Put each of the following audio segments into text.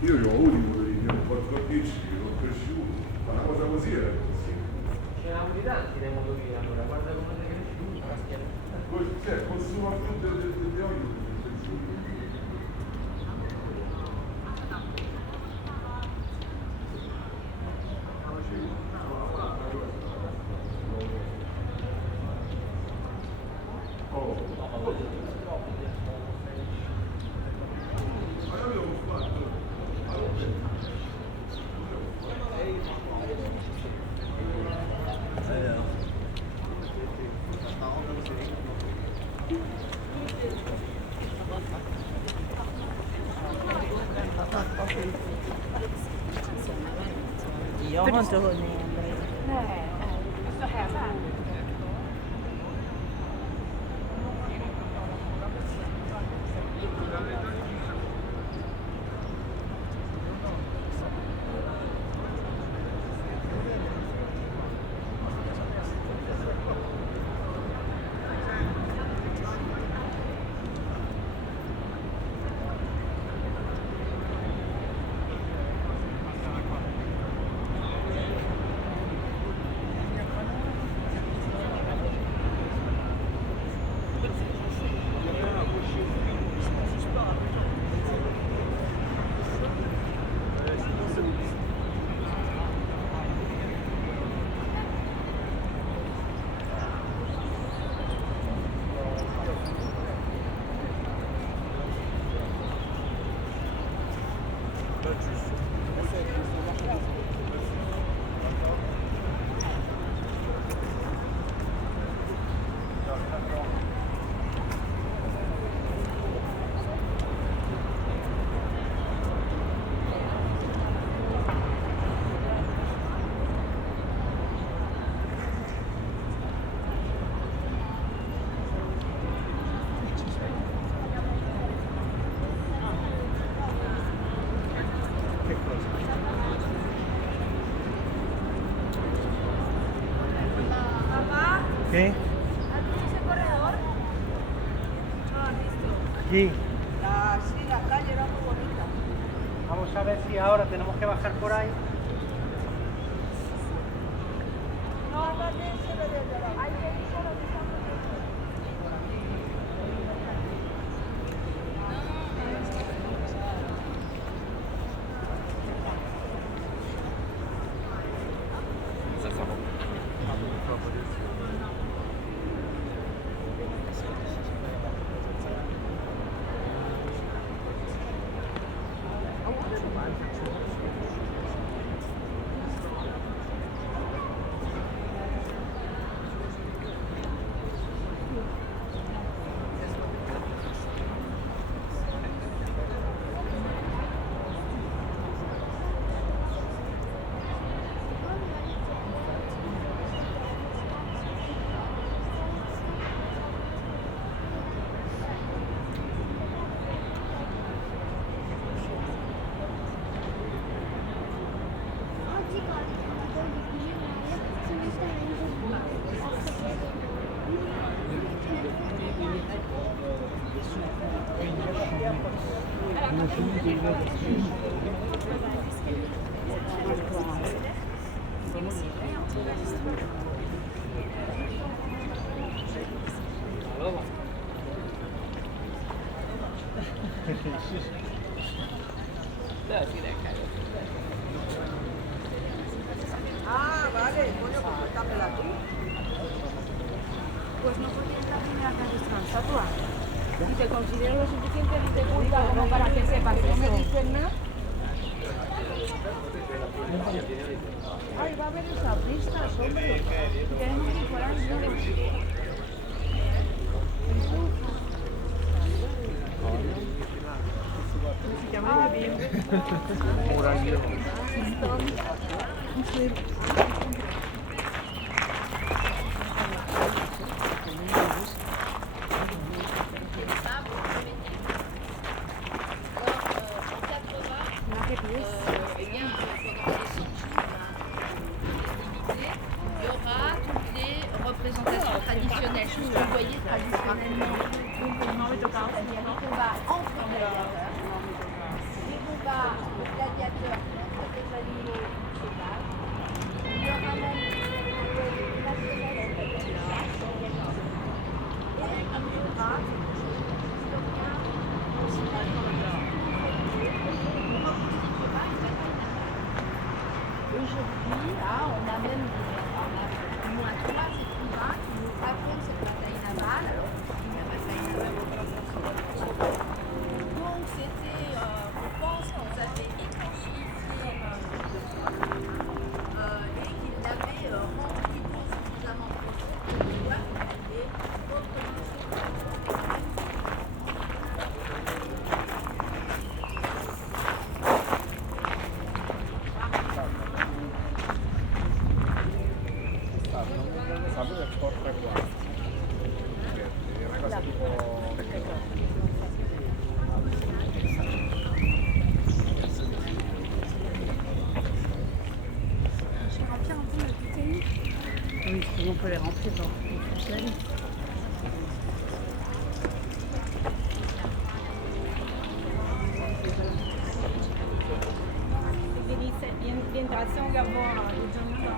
Io li ho avuti quelli un po' corticci, che l'ho cresciuto, ma una cosa così era così. Ce ne avuti tanti dei motorini allora, guarda come sei cresciuto, la schiena. Cioè, consuma più delle olio. Jag har inte hunnit än. Nej, så här var det. ¿Qué? ¿Has visto ese corredor? No, has visto. Sí. Sí, la calle era muy bonita. Vamos a ver si ahora tenemos que bajar por ahí. No, anda desde la... Hay que ir solo de Ah, vale, coño, pues cortármela aquí. Pues no podías la primera que has descansado. Y te considero lo suficientemente culta como para que sepas que no me dicen nada. Ay, va a haber esas vistas, hombre. Tenemos que ir por ahí, ¿no? Il y aura toutes les représentations traditionnelles, tout ce que vous voyez traditionnellement. On va enfermer les combats aujourd'hui, là, on a même au moins 3 écrivains qui nous racontent cette bataille navale. Alors, la bataille navale, donc c'était, je pense qu'ils avaient épanché et qu'ils l'avaient rendu du coup suffisamment profond pour pouvoir trouver d'autres Sabe che porta qua? È una cosa tipo... Je vais remplir un peu notre bouteille. Oui, on peut les remplir dans les fourchettes. L'interazione che avevo il giorno dopo.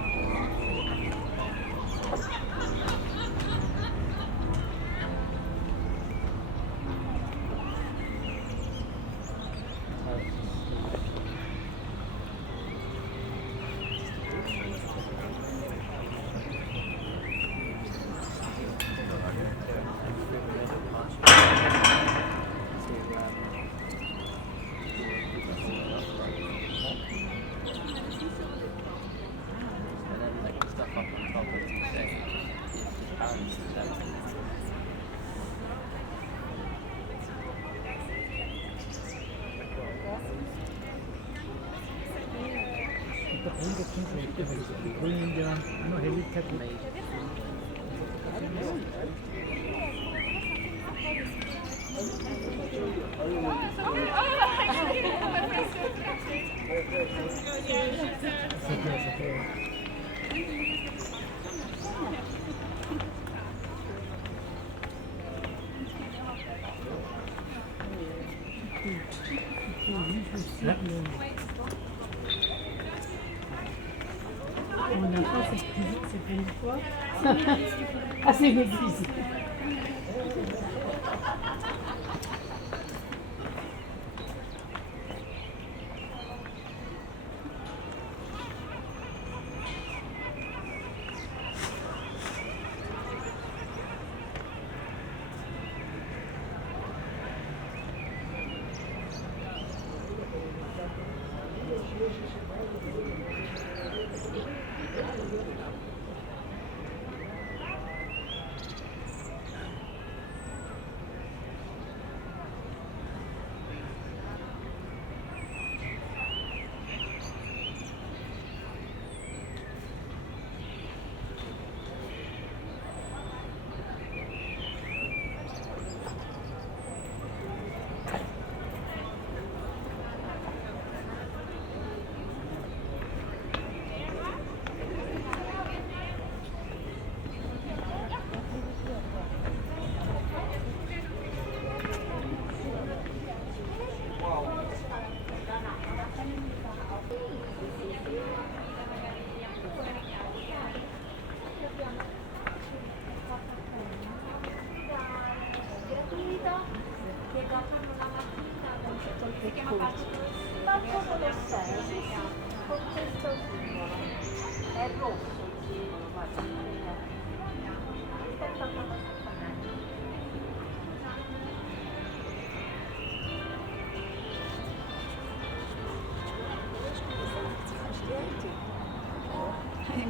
Mon enfant, c'est plus une fois. Ah, c'est une église.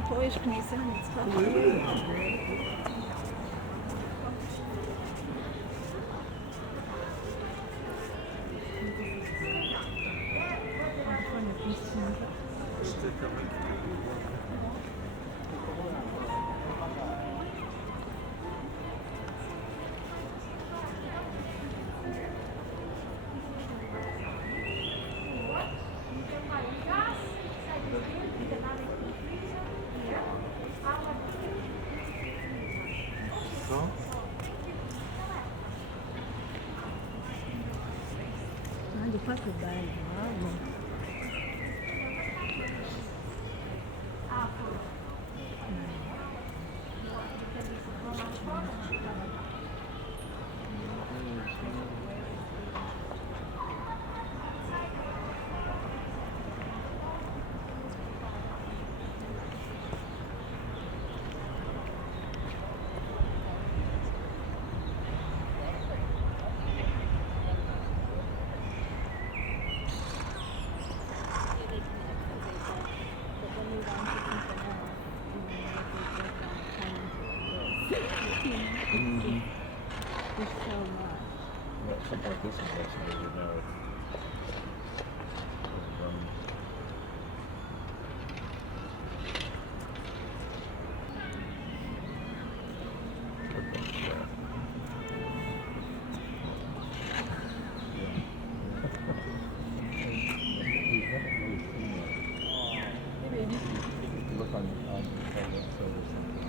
Poi ich genieße di qua che bello, King. Mm-hmm. It's so much. Yeah, something like this is vaccinated now. Look on so there's something.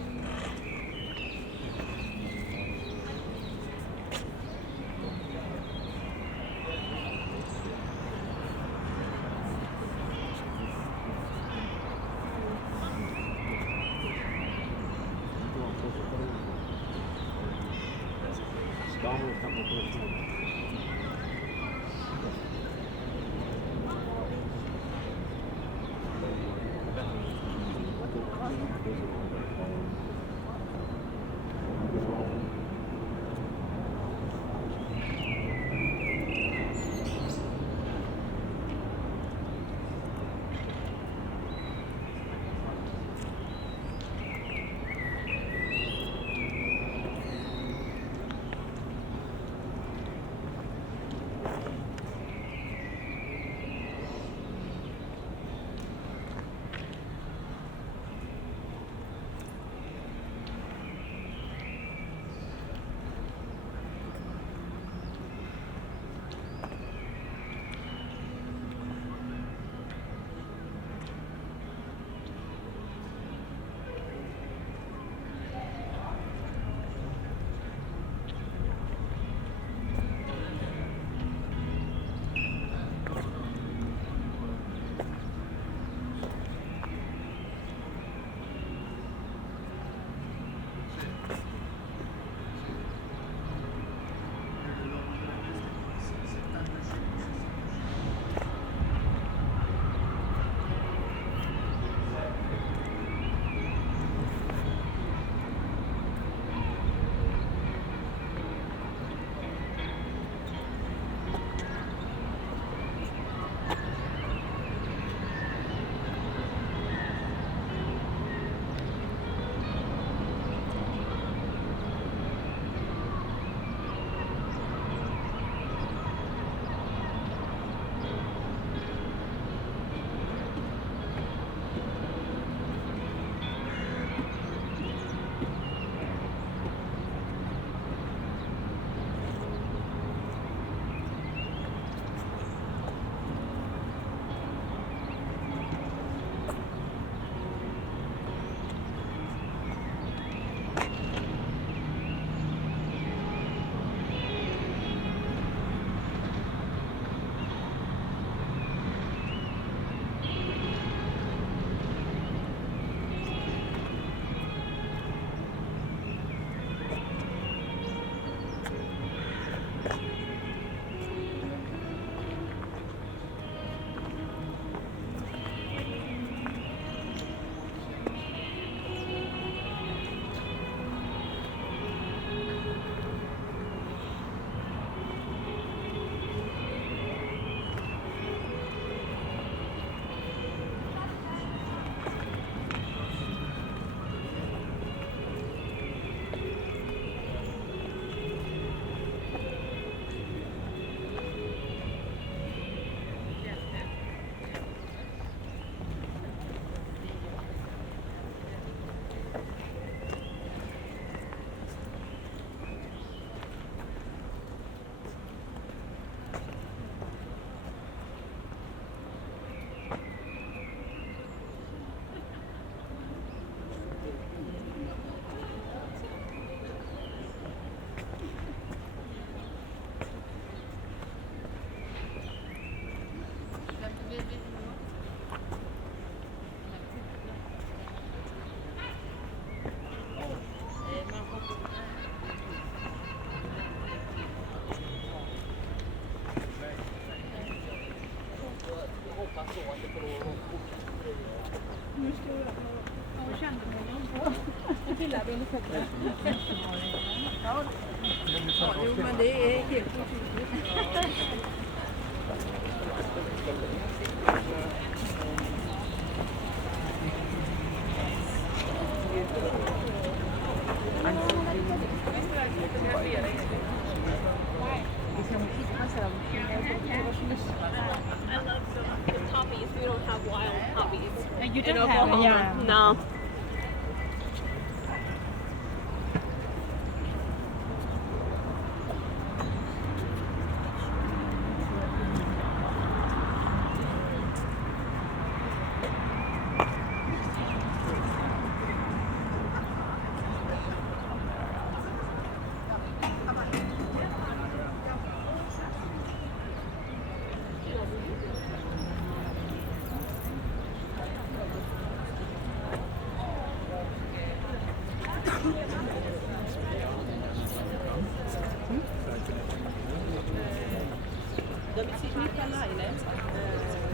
Yeah. No.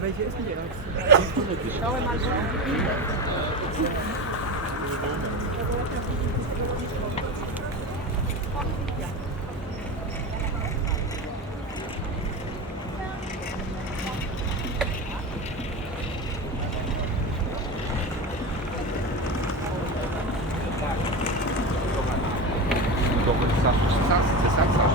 Welche ist denn die ärgste? Schau mal so. C'est ça que ça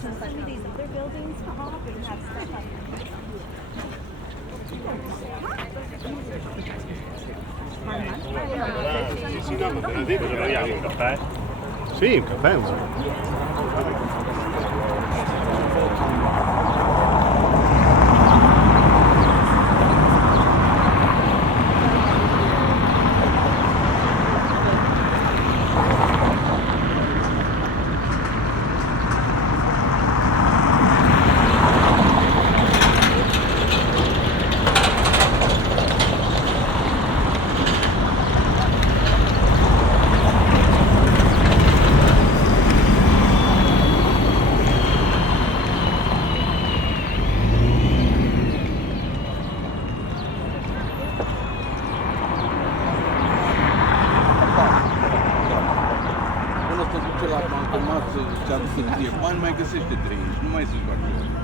So some of these other buildings often have stuff up Sì, no, ma te l'ho detto che vogliamo un caffè? Sì, un caffè, un Bani mai găsește 30, nu mai sunt foarte mult.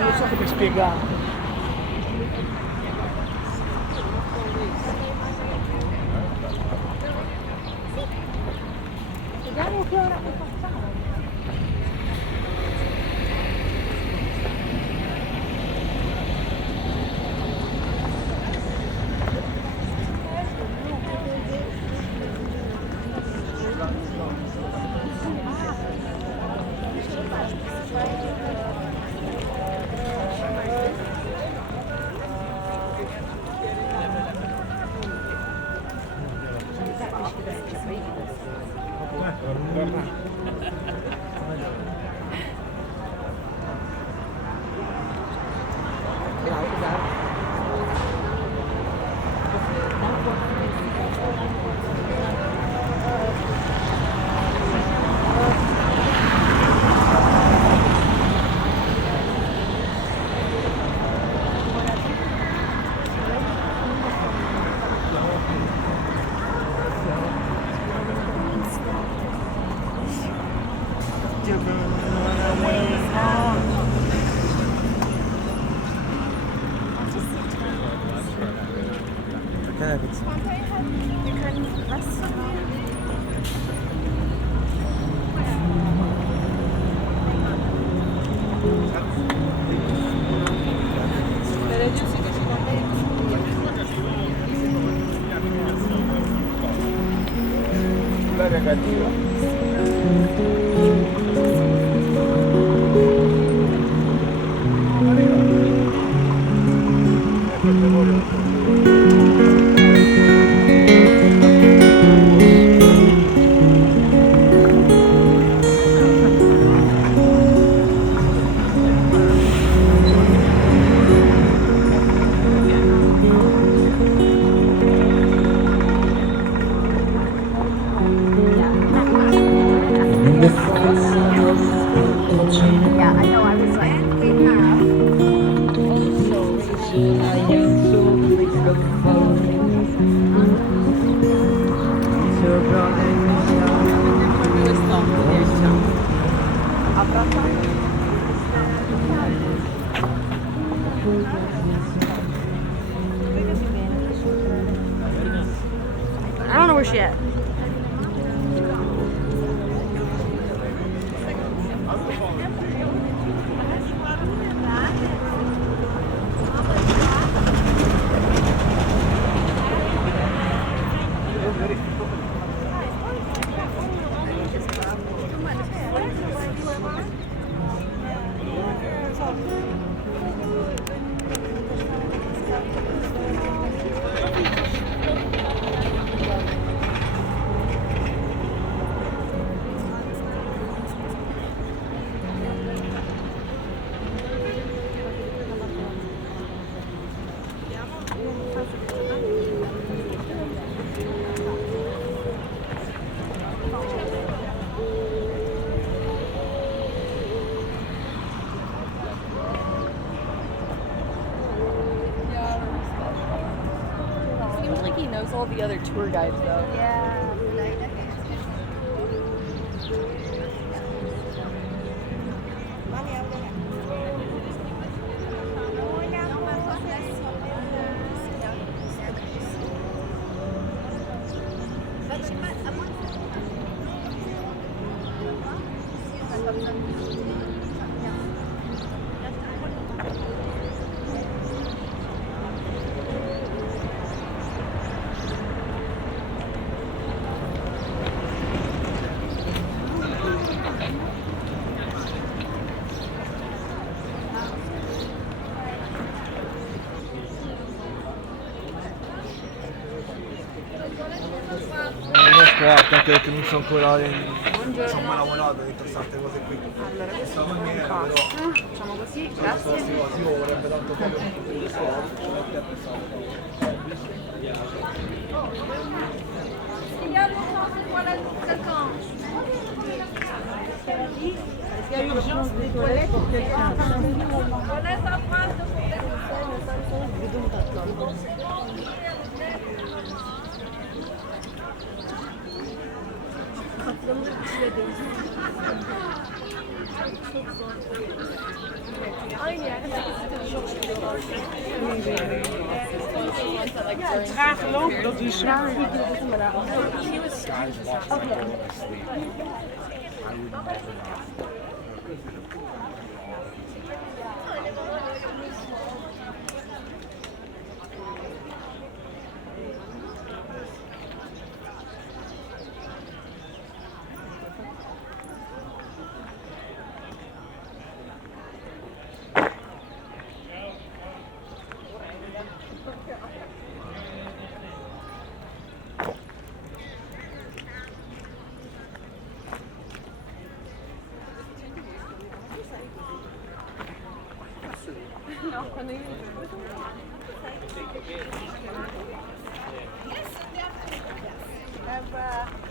Non so come spiegare. Vediamo che ora che facciamo. Wir können was von mir? La negativa. Yeah, I know. I was like, we have. I don't know where she at. Seems like he knows all the other tour guides though. Yeah. perché che non so ancora, insomma, lavorato di queste cose qui. Allora, questo Questa è maniera, un però, pass. Facciamo così, grazie. io vorrebbe tanto proprio un Il y a longtemps, c'est quoi la quelqu'un? Il y a urgence des toilettes pour quelqu'un. On laisse en France de Aynı yerde çok seviyorlar. Graag gelopen dat u zwaar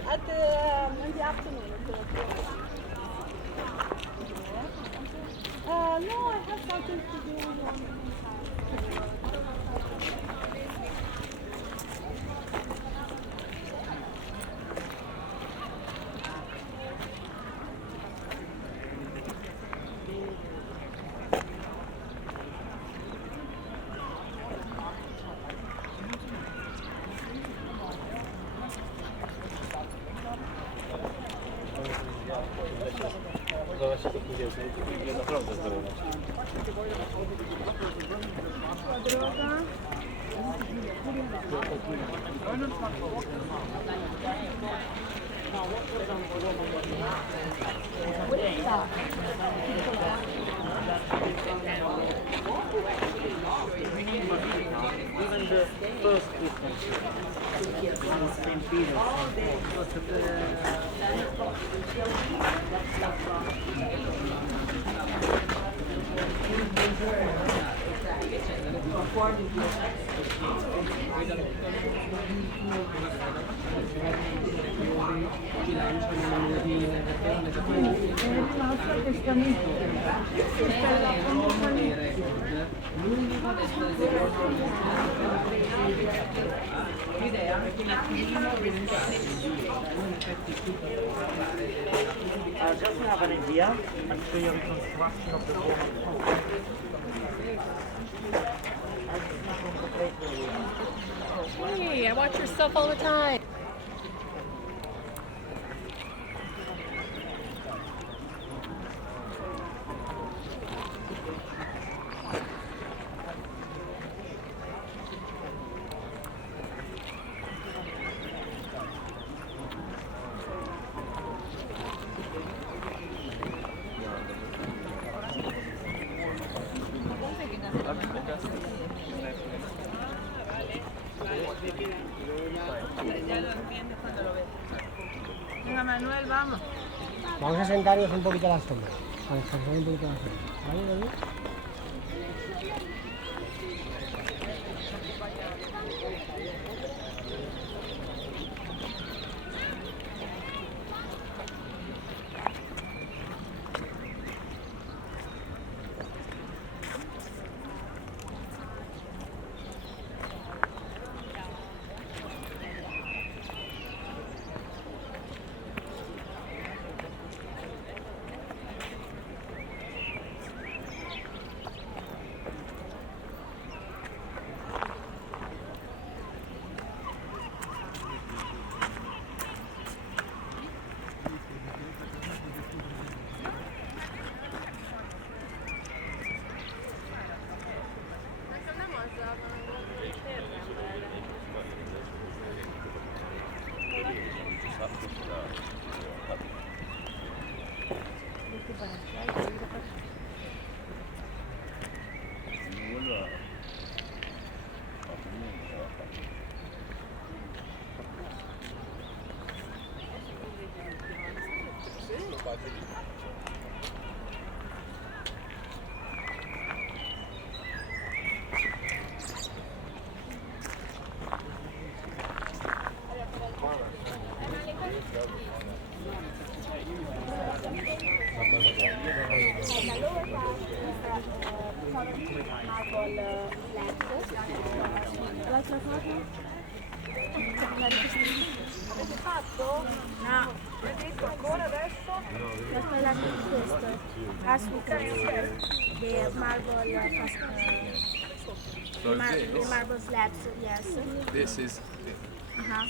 at Monday afternoon. No, I have something to do. Just to have an idea, I'll show you a reconstruction of the Roman Forum. Hey, I watch your stuff all the time. Venga, Manuel, vamos. Vamos a sentarnos un poquito a la sombra. A descansar un poquito a la sombra. ¿Vale, David? marble slabs. L'altra cosa? Avete fatto? No. Vedete ancora adesso? La quella di questo. The marble slabs, yes. This is. Uh-huh.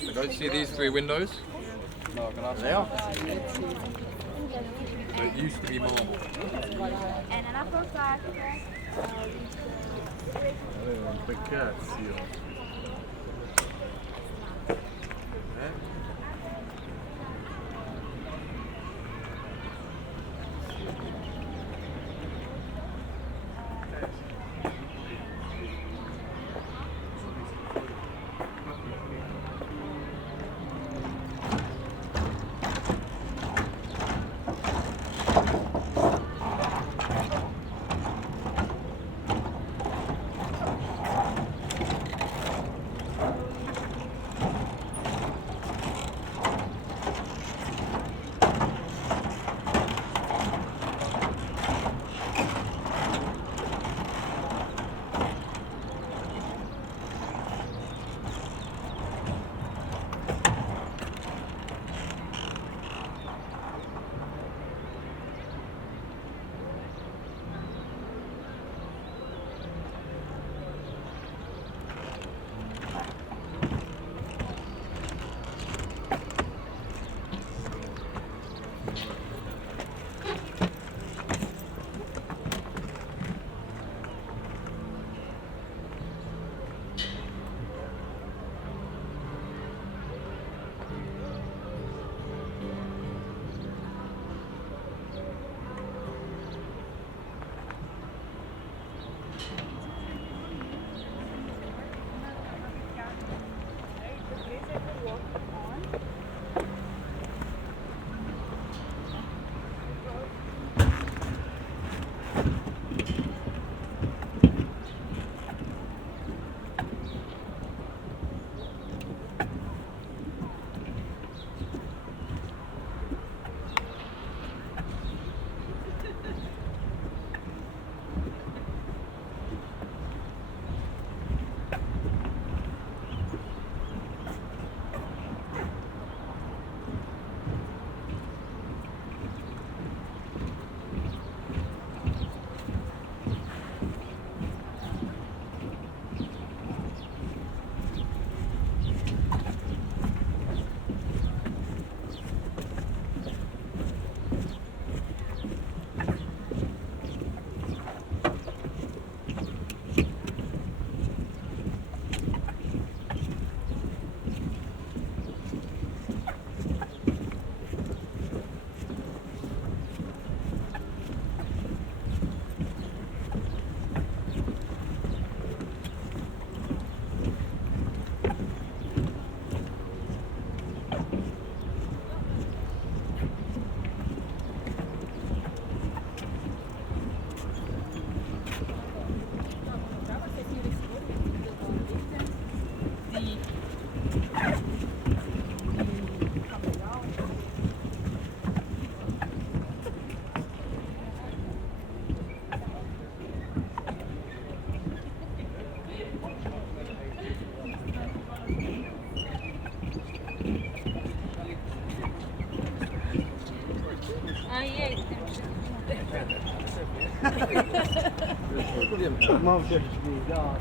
So go see these 3 windows. They are. So it used to be marble. And an upper part Mam się drzwi, ja.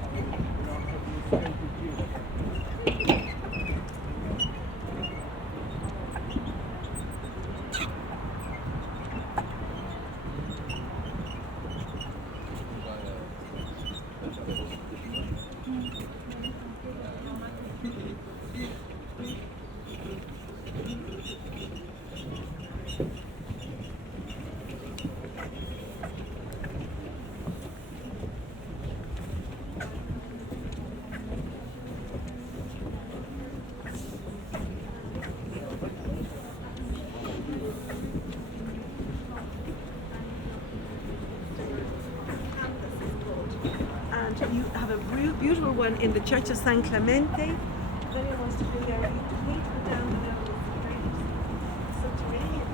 And you have a beautiful one in the Church of San Clemente. If anyone wants to go there, you need to go down the middle of the graves. Subterranean.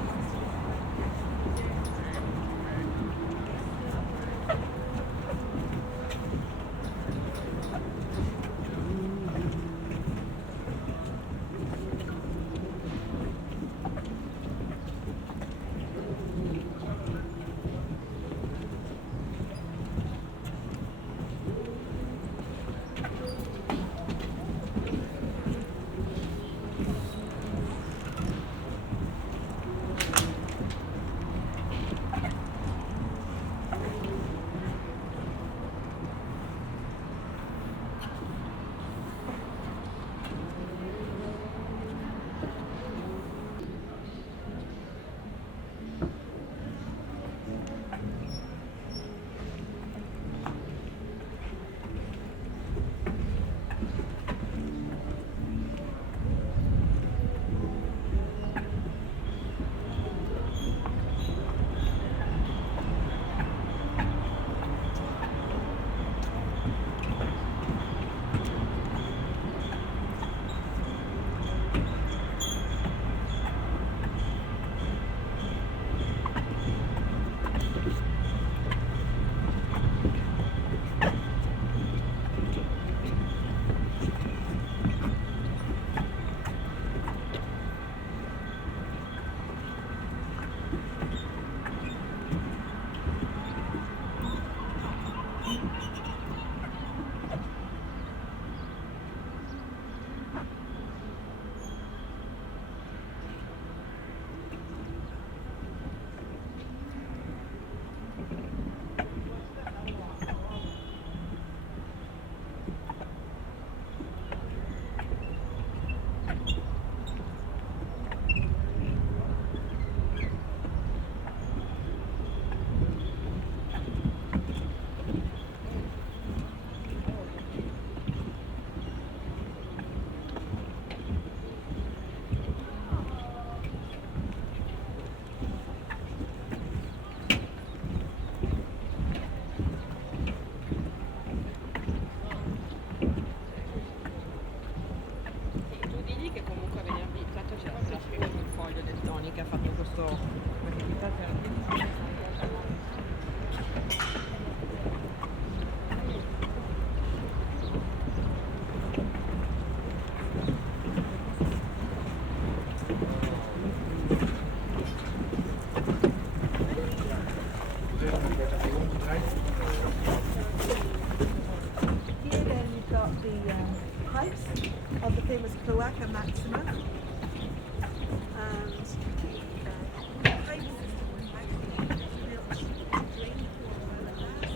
famous Cloaca Maxima. And the pipe system was actually built to drain for oil and gas.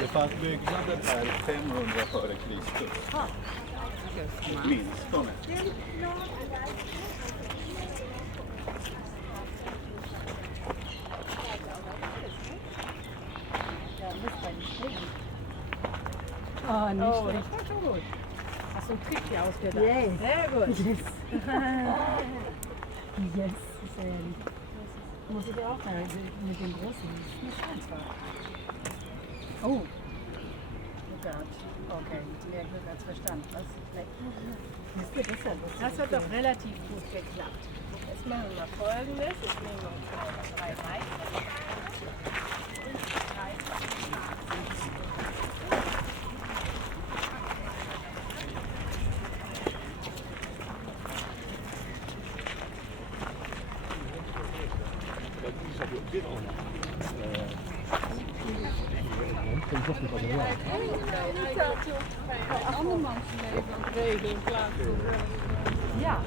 Det fanns byggnader här 500 före Kristus. Åtminstone. Oh, nicht schlecht. Schon gut. Hast du einen Trick hier ausgedacht? Yes. Sehr gut. Yes. Yes, sehr lieb. Muss ich auch mit dem Großen. Oh. Oh Gott. Okay, mehr Glück als Verstand. Das hat doch relativ gut geklappt. Jetzt machen wir Folgendes. Ich nehme uns 3 weitere. Ja,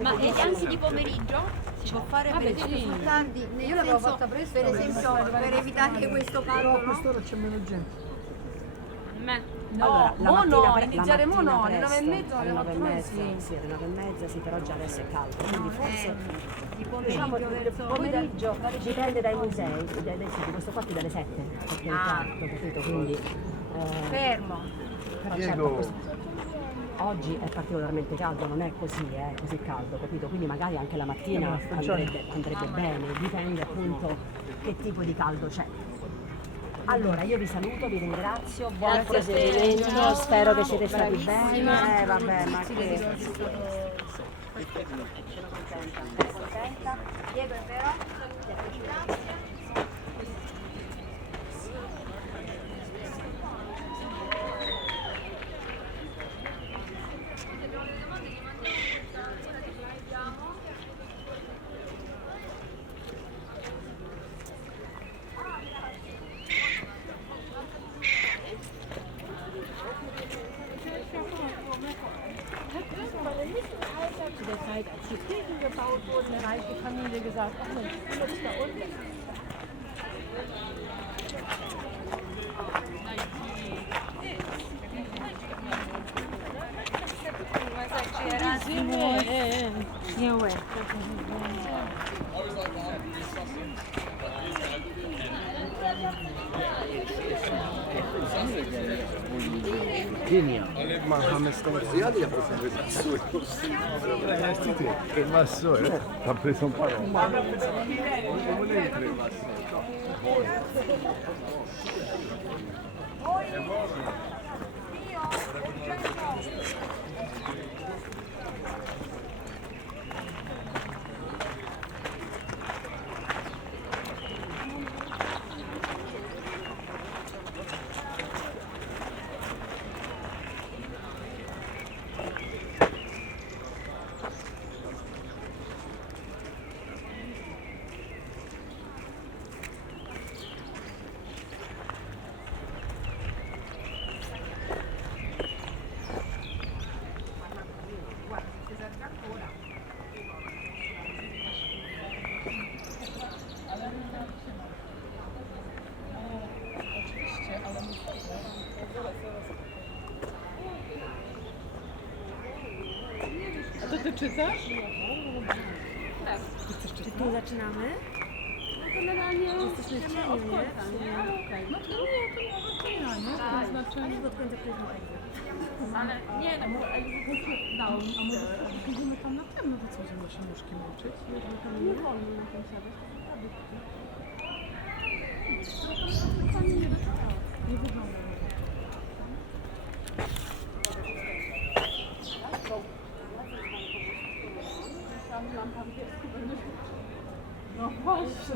Ma e anche di pomeriggio? Si può fare per esempio sul tardi? Io l'avevo fatta presto. Per esempio per evitare questo caldo, no? quest'ora c'è meno gente. No, Allora, la mattina no, pre- iniziare la mo no, mattina alle 9:30, alle alle 9:30, 8:30, sì, alle 9:30, sì, però già adesso è caldo, quindi forse Di diciamo pomeriggio verso pomeriggio dipende dai musei, dai siti, questo qua qui dalle 7, perché è il quarto, capito? Quindi fermo. però certo, oggi è particolarmente caldo, non è così caldo, capito? Quindi magari anche la mattina andrebbe bene, dipende appunto che tipo di caldo c'è. Allora, io vi saluto, vi ringrazio, buon proseguimento, spero che siete stati bene. Vabbè, ma che... Sono contenta. Diego, è vero? Grazie. Zu der Zeit, als die Kirchen gebaut wurden, eine reiche Familie gesagt, ach Mensch, jetzt da unten. Ma come stai? Ziadi ha preso il vassore. Che vassore? Ha preso un parolo. A to ty czytasz? Czy tu zaczynamy? Jesteśmy w cieniu, nie? No to nie, to znaczy... Do końca późno egzem. Ale nie, no bo dało mi się. Idziemy tam na tym, no to co, żeby się nóżkiem uczyć? Nie wolno na tym siadać. Nie wygląda. No właśnie,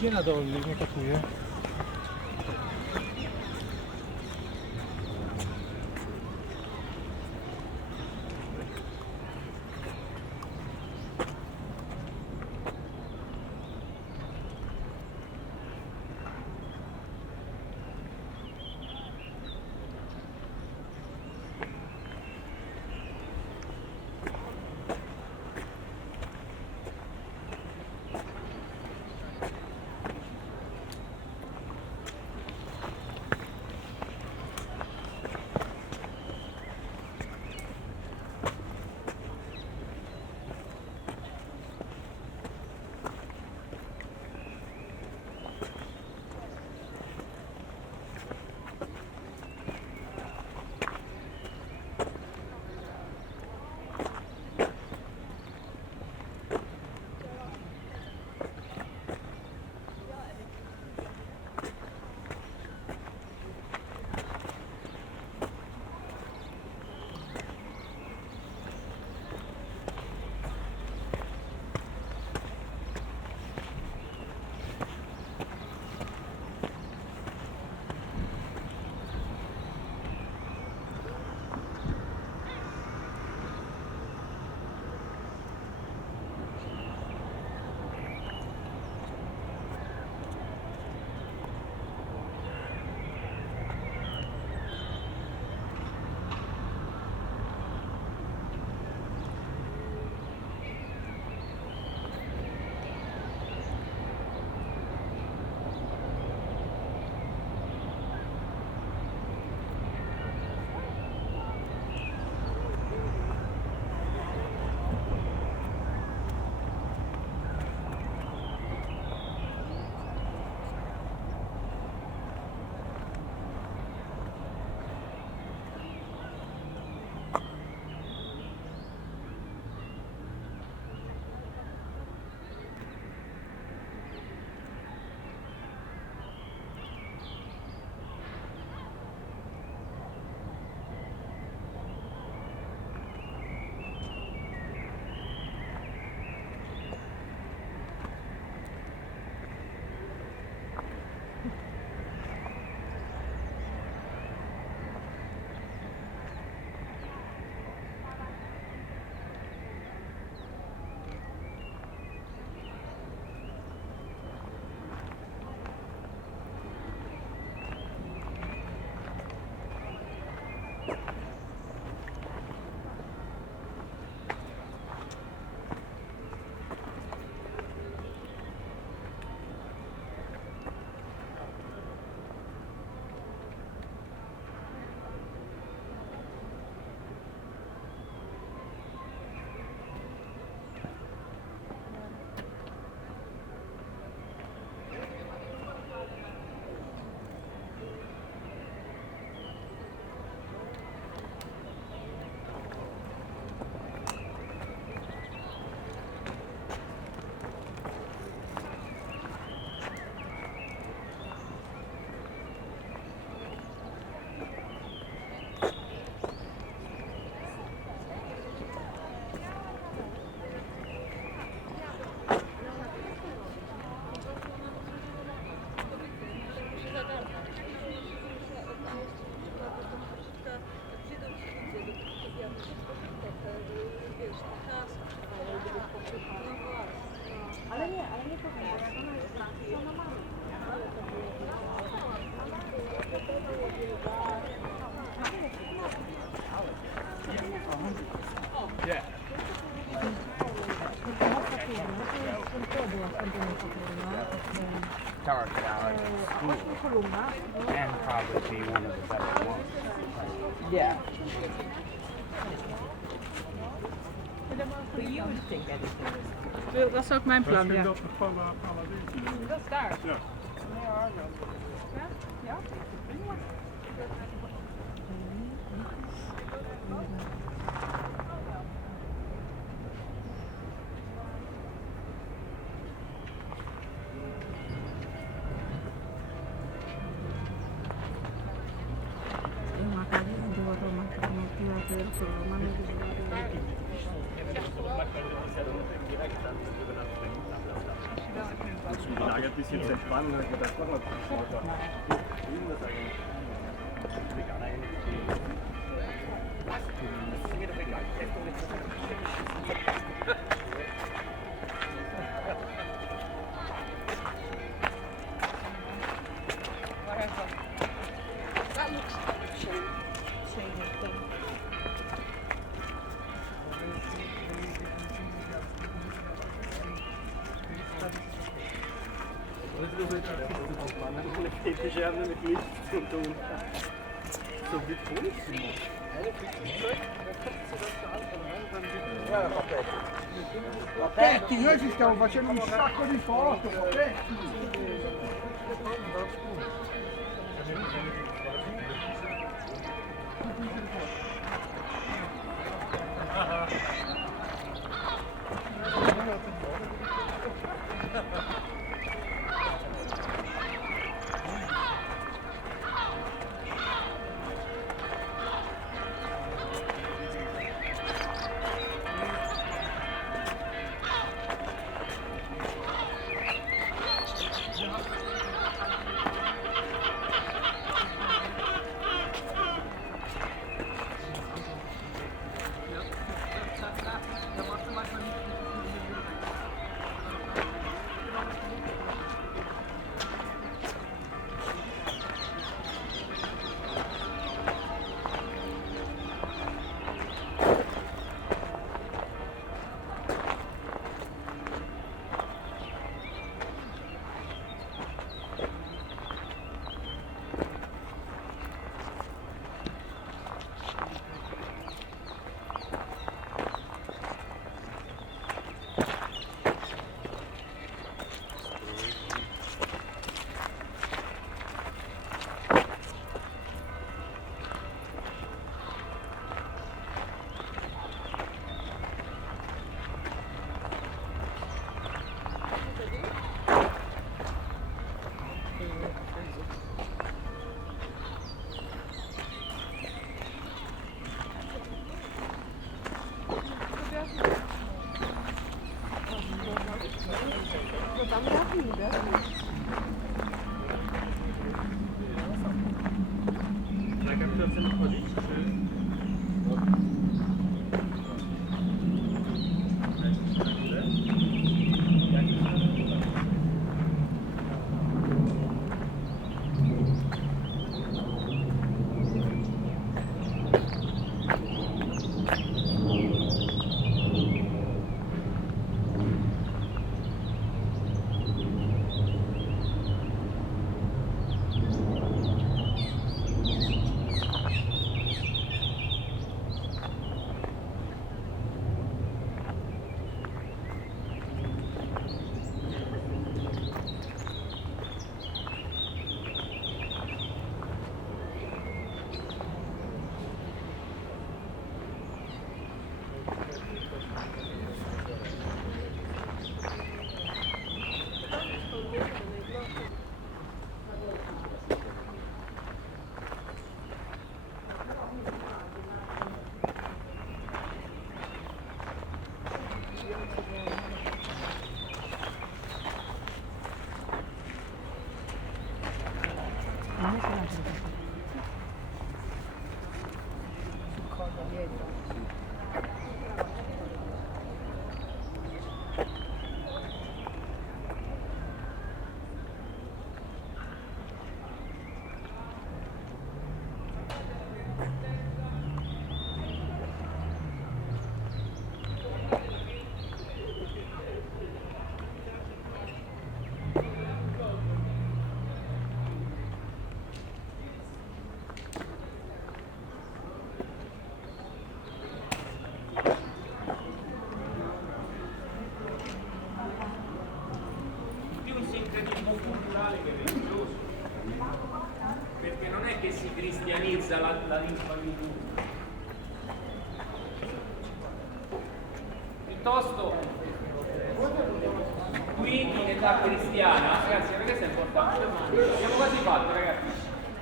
Gdzie na dole nie katuje? Dark Alex and probably be one of the better ones. Yeah. But you would think anything. Dat is ook mijn plan, ja. Dat we gewoon allemaal doen. Dat is daar. Ja. Ja? Ja? Die Lage ein bisschen zu entspannen, habe ich gedacht, machen wir das mal. Das eigentlich. Vegan eigentlich. Das ist mir doch egal. That looks shady thing. Petti, noi ci stiamo facendo un sacco di foto, Petti! piuttosto qui in età cristiana, ragazzi, perché questo è importante, abbiamo quasi fatto, ragazzi.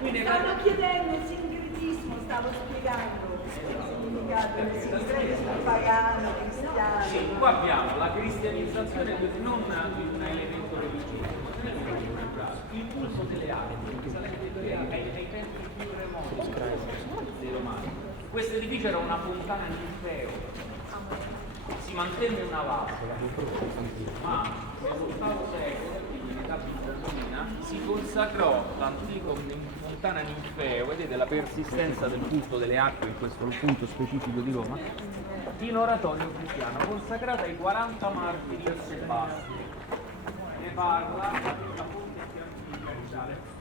Quindi Stanno chiedendo il sincretismo, stavo spiegando il significato del sincretismo pagano, cristiano. sì, qua abbiamo la cristianizzazione non un elemento religioso, il culto delle arti, ai tempi più remoti dei romani. Questo edificio era una fontana ninfeo, si mantenne una vasca, ma nell'VIII secolo, quindi in età bizantina, si consacrò l'antico fontana ninfeo, vedete la persistenza del culto delle acque in questo punto specifico di Roma, in oratorio cristiano, consacrata ai 40 martiri del Sebasti. Ne parla la fonte più antica di Italia.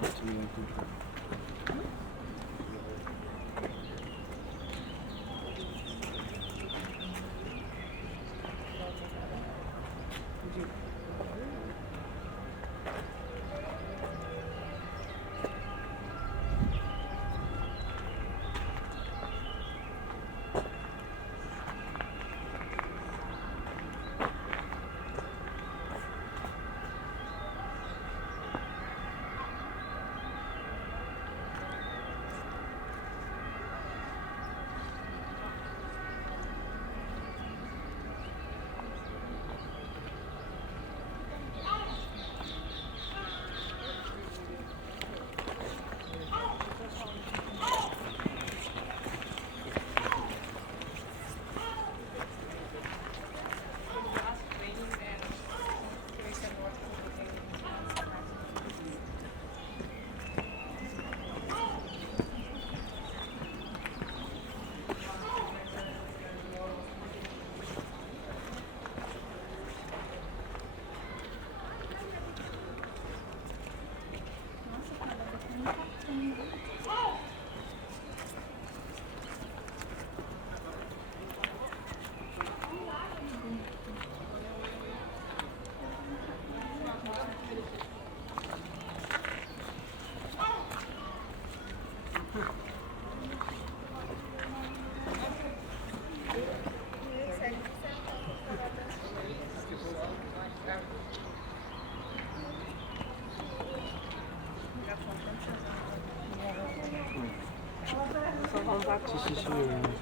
Sì,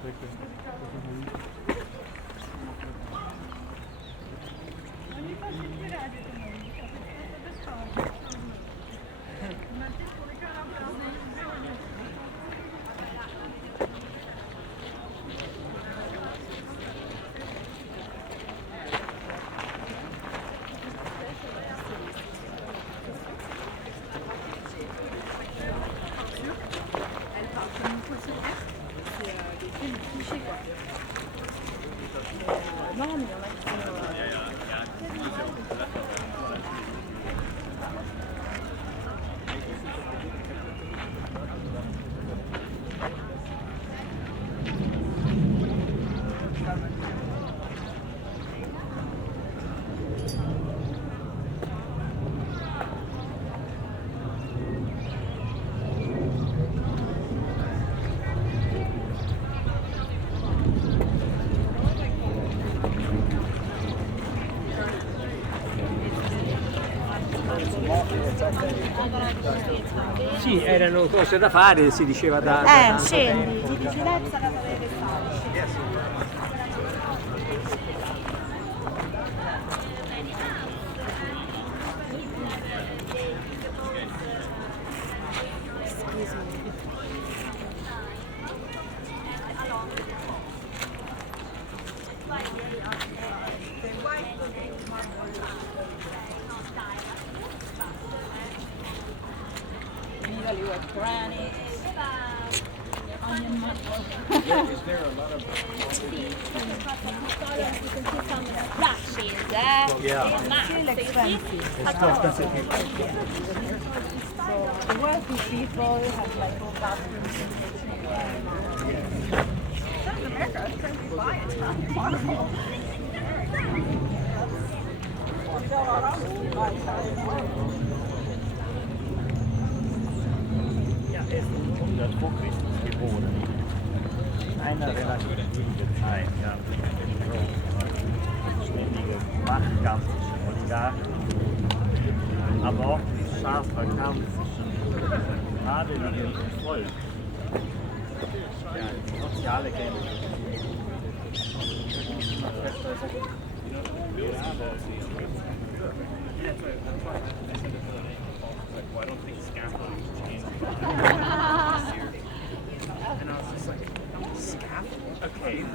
sai che... Sì, erano cose da fare, si diceva da tanto scendi, tempo. di vigilanza da dovere fare. Italy with granny. Onion mushroom. Is there a lot of Rashes, Yeah. Still expensive. It's so expensive. So the wealthy people have like all bathrooms in America, it's crazy to buy it. Wonderful. Ja, er ist 100 vor Christus geboren. In einer relativen Zeit gab es eine ständige Machtkampf zwischen Oligarchen, aber auch ein scharfer Kampf zwischen Adeligen und Volk. Ja, soziale Kämpfe. Well, I don't think scaffolding changed. And I was just like, scaffold? Okay.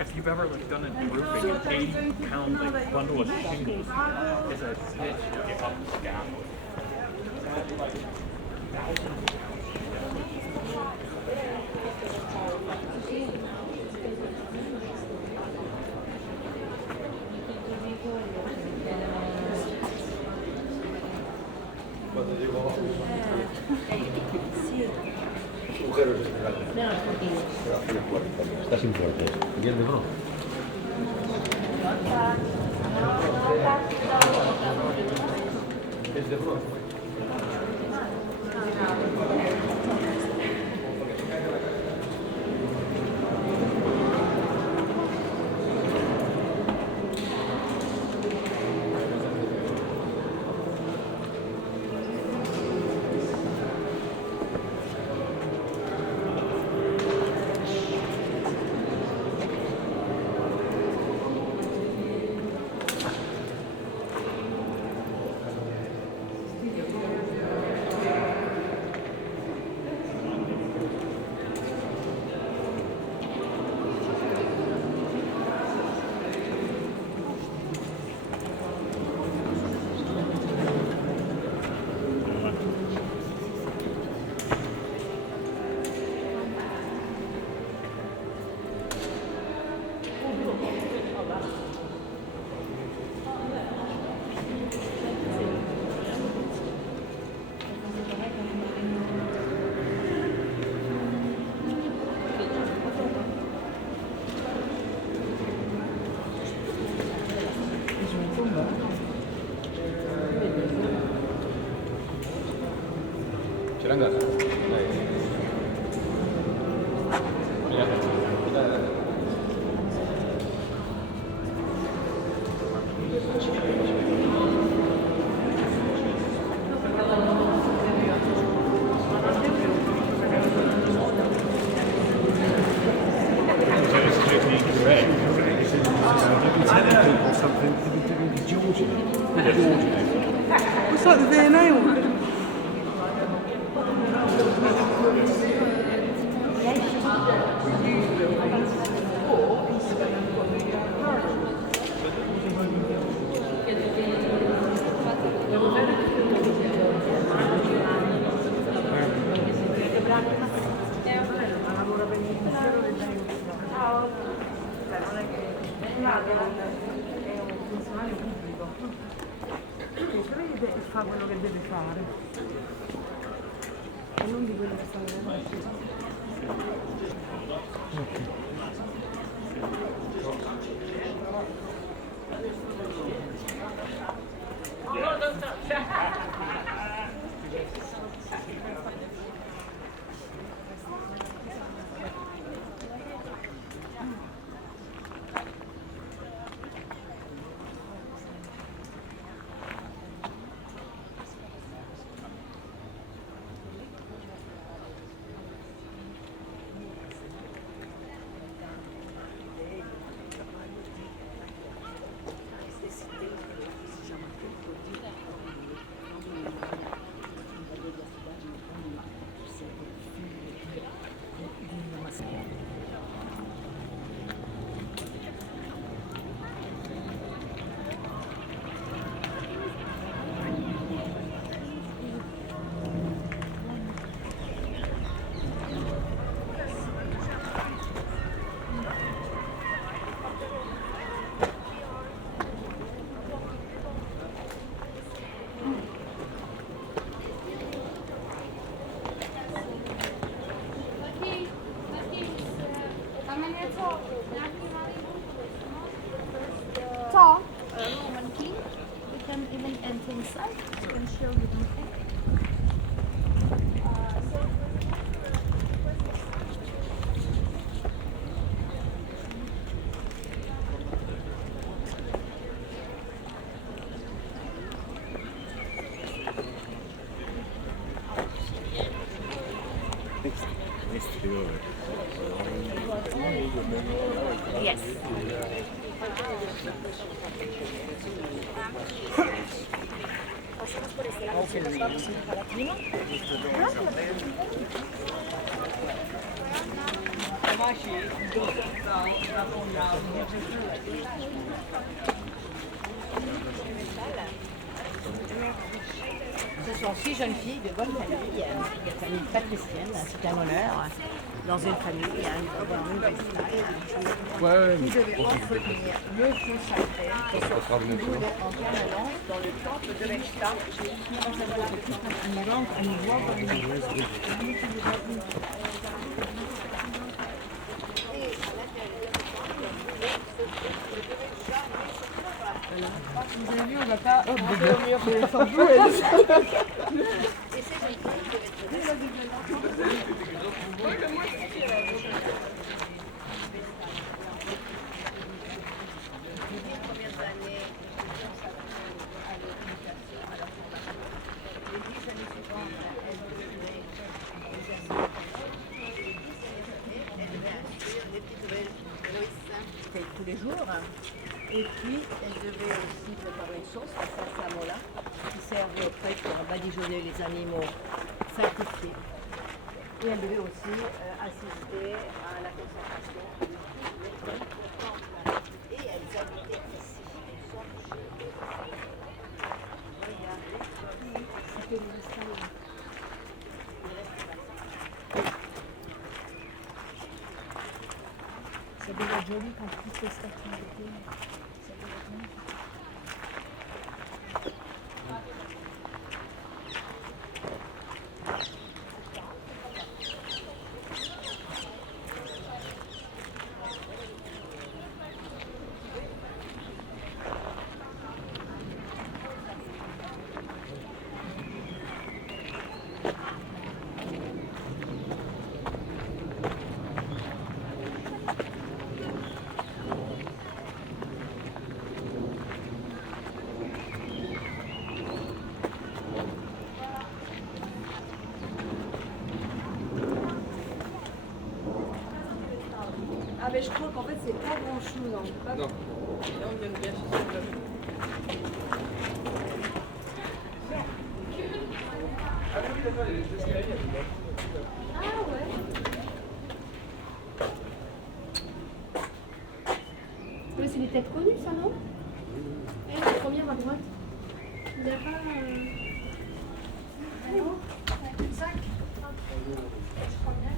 If you've ever like done a roofing, an 80-pound like bundle of shingles is a stitch to get up the scaffold. Está sin fuerte. ¿Entiendes, no? Es de bronce. C'era andata? It's like the V&A one. Vede e fa quello che deve fare e non di quello che sta vedendo. inside? You can show you them. Yes. Pasamos por este lado, si nos vamos en Palatino. Ce sont 6 jeunes filles de bonne famille, de famille patricienne, c'est un honneur. Dans une famille, dans une Ouais, Vous devez entretenir le feu sacré qui brûle en permanence dans le temple de Veshta. Vous avez vu, on va pas monter au mur de sans vous. Tous les jours. Et puis, elle devait aussi préparer une sauce, la salsa mola, qui servait après pour badigeonner les animaux sacrifiés. Et elle devait aussi assister à la consécration du temple. Et elles habitaient ici. Elles sont chez eux. Regardez, c'était les escaliers. C'est déjà joli quand toutes les statues étaient. C'est déjà joli. Ah mais je crois qu'en fait c'est pas grand chose, hein. Pas... Non. On donne bien Ah ouais. Mais c'est des têtes connues ça, non? Et la première à droite. Il n'y a pas... Ah non, avec le sac. Je crois bien.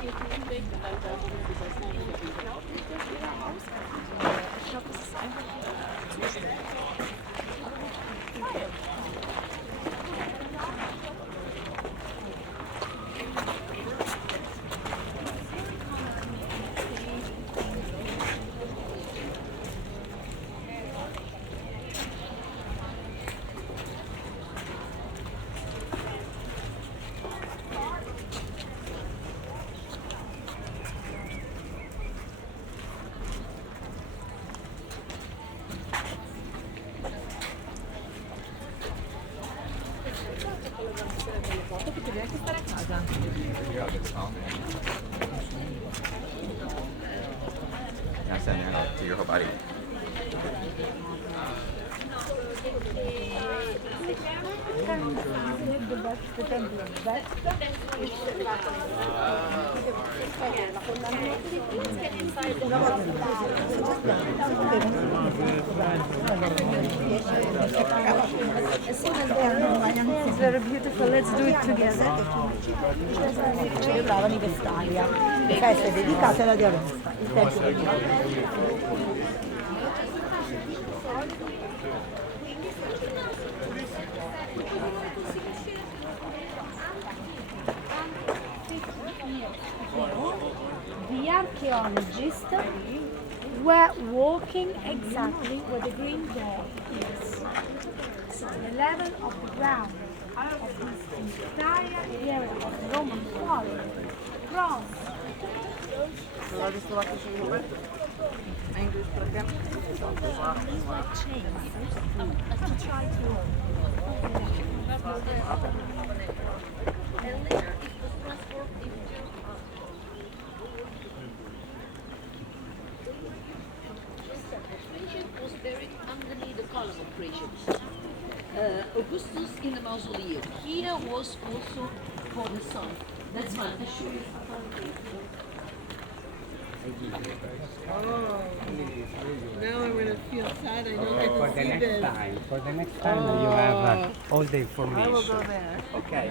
geht nicht weg, weil da ist das nicht. Ich glaube nicht, dass wir da rauskommen. Ich glaube, das ist einfach Zustand. Potevi anche stare a casa. Yeah, sending it out to your whole body. It's very beautiful, let's do it together. Celebrava Vestalia, le feste dedicate alla dea Vesta, il tempio di The archaeologists were walking exactly where the green door is. So the level of the ground of this entire area of the Roman Forum crossed. Was buried underneath the column of Trajan. Augustus in the mausoleum. Here was also for the sun. That's why I show you. Oh, now I'm going to feel sad. I don't get For to the see next this. time, you have all the information. I will go there. Okay,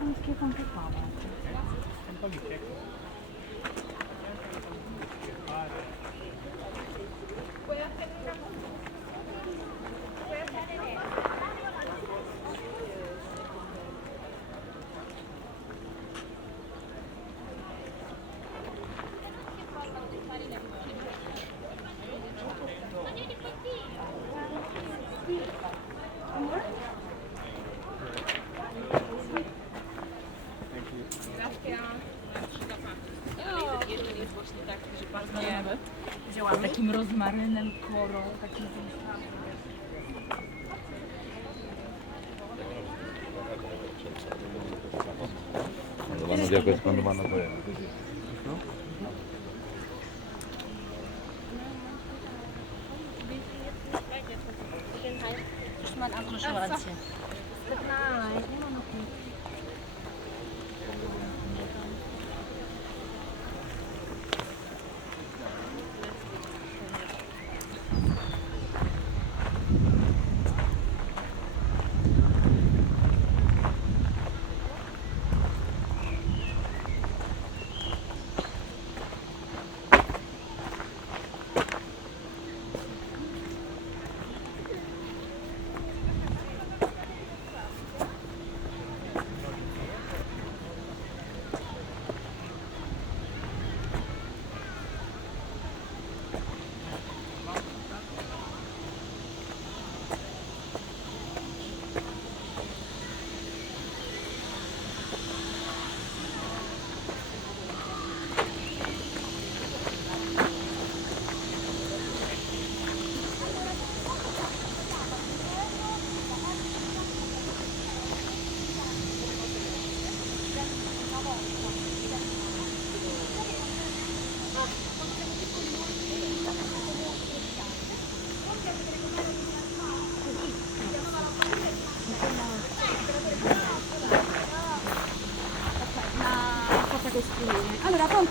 Non schifo anche qua. un po' di secco. Z takim rozmarynem, korą, takim Quando vanno a bere. Już ma nam proszę rację. Nie mam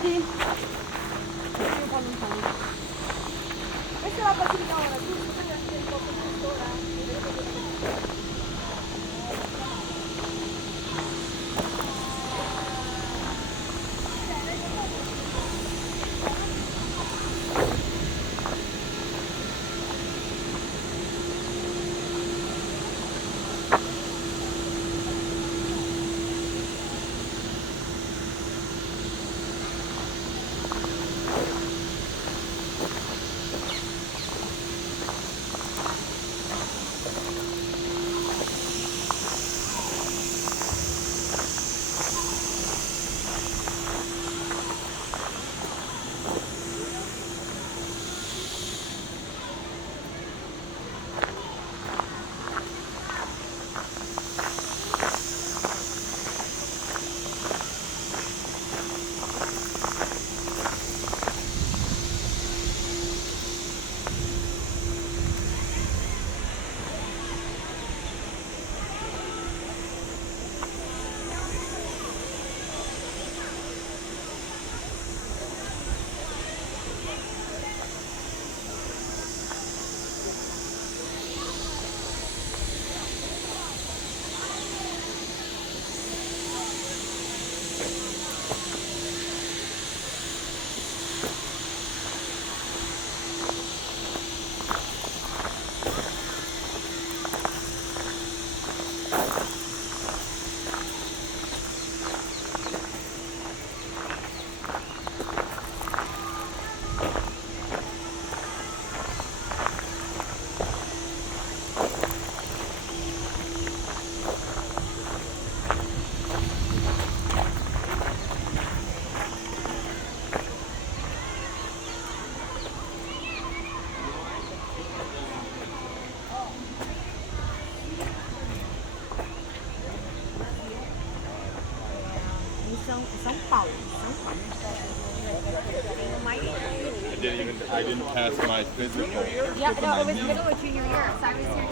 Vieni un po' lontano. Questa è la basilica ora, giusto? Quindi anche un po' più ora. São Paulo. I didn't pass my physical. Yeah, no, it was middle of junior year, so I was here.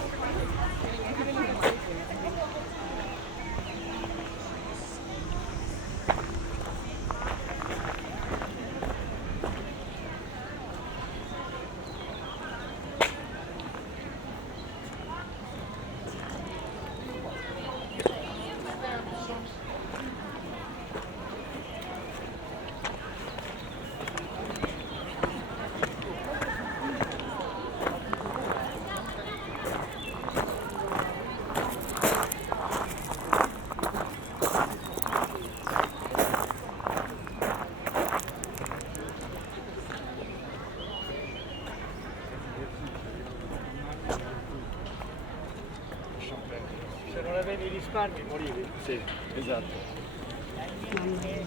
Se non avevi i risparmi morivi. Sì, esatto.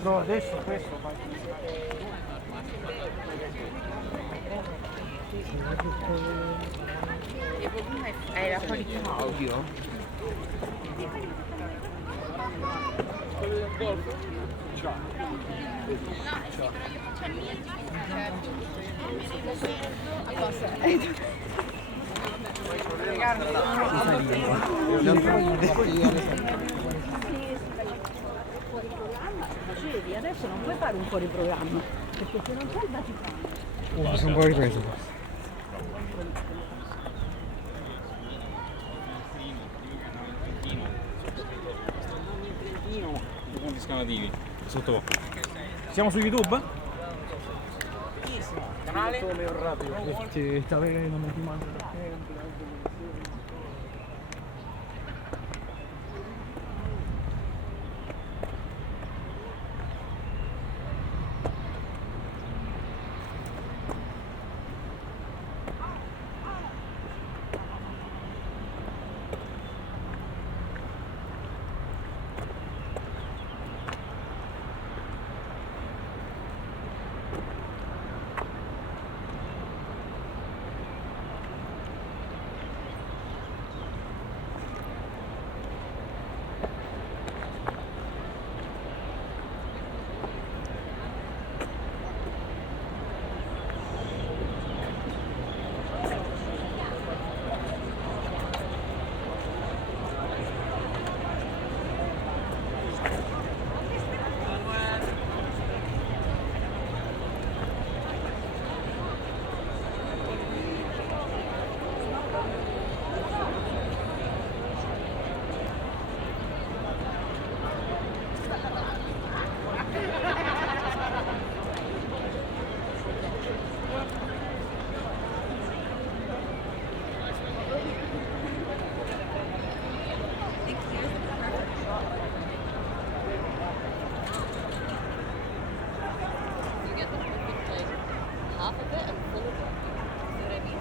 Però adesso questo fa Hai la qualità audio? Facevi, adesso non puoi fare un fuori programma, perché se non c'è il Vaticano. sono un po' ripreso. Quanti scanadini? Sotto. Siamo su YouTube? Canale? Ti non mi mando perché. and full of rock. See what I mean?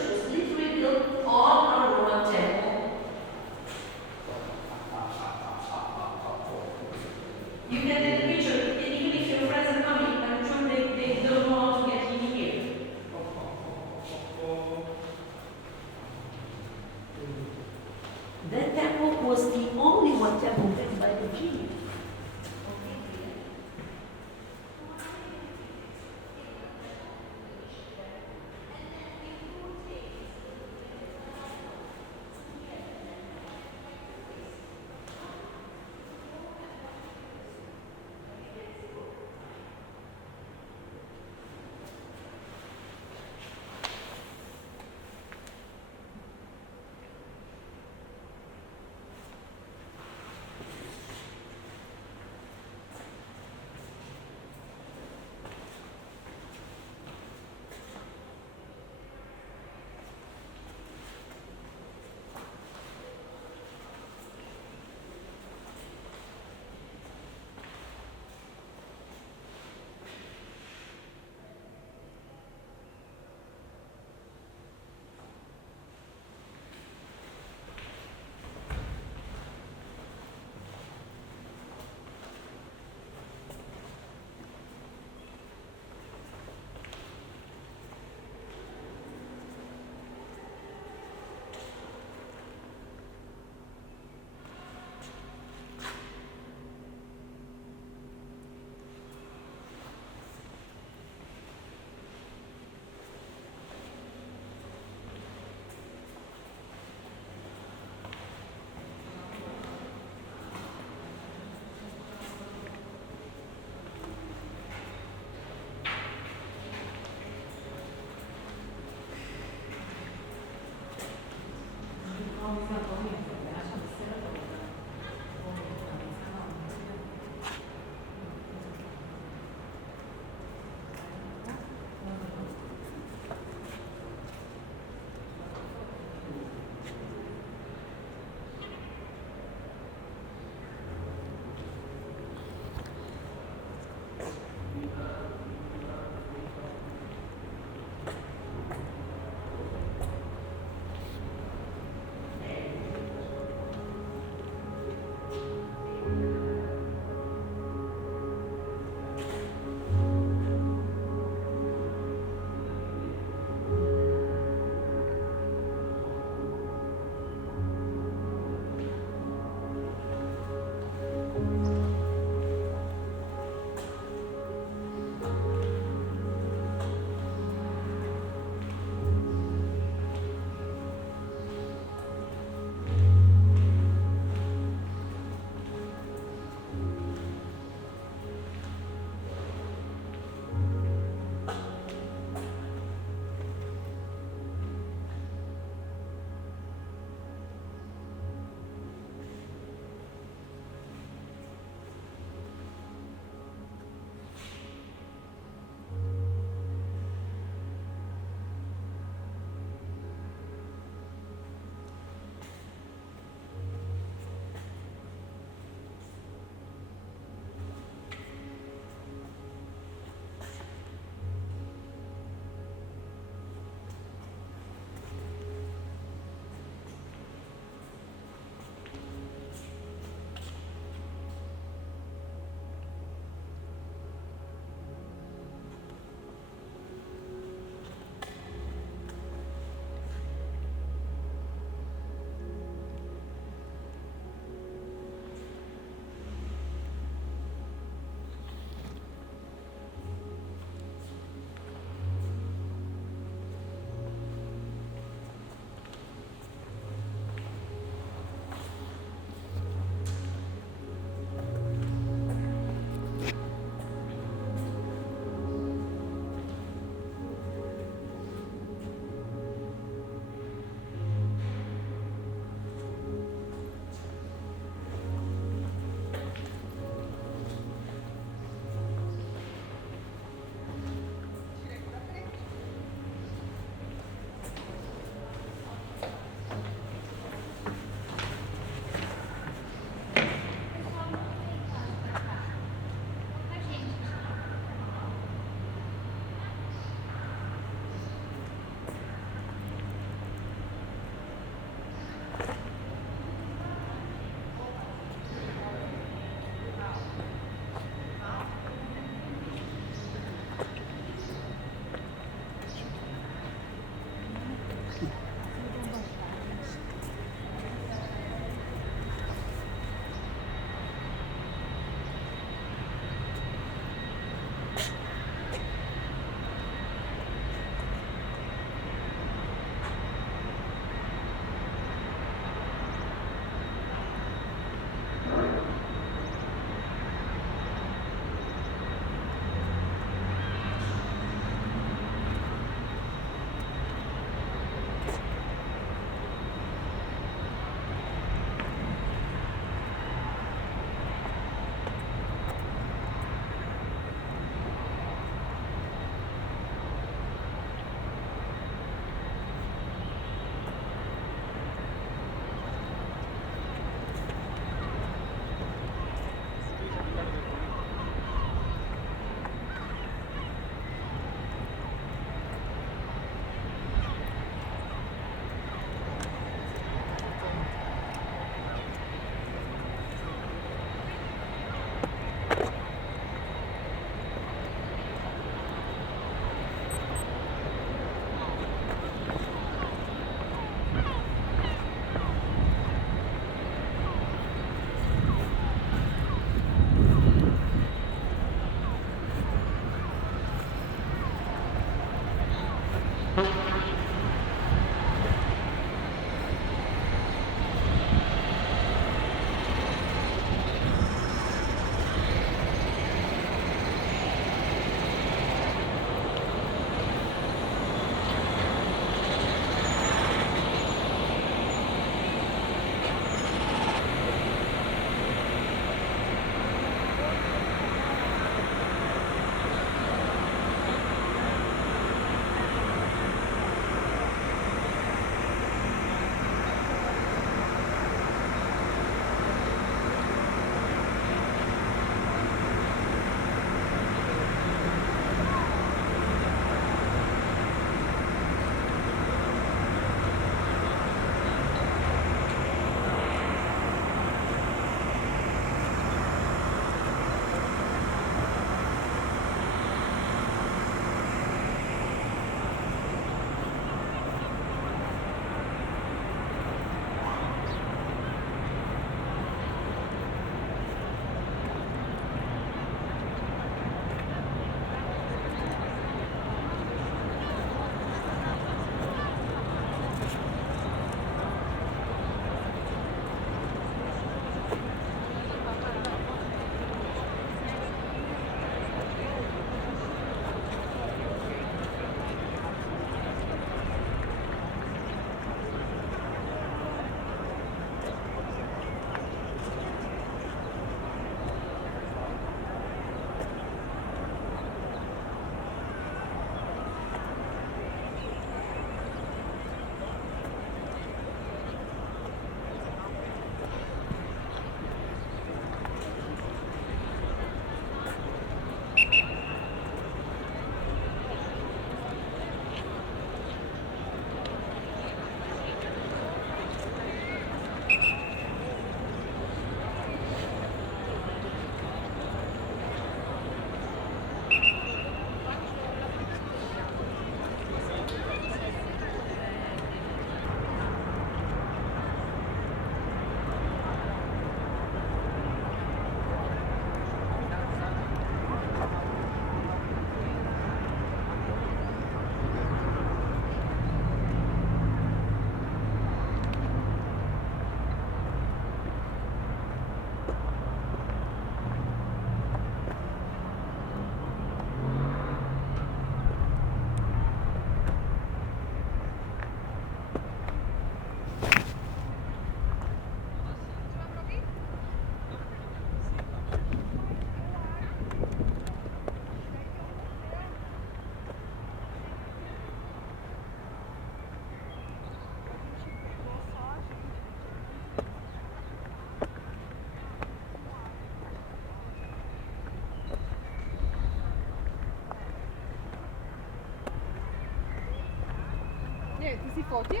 Nie, ty si fotil?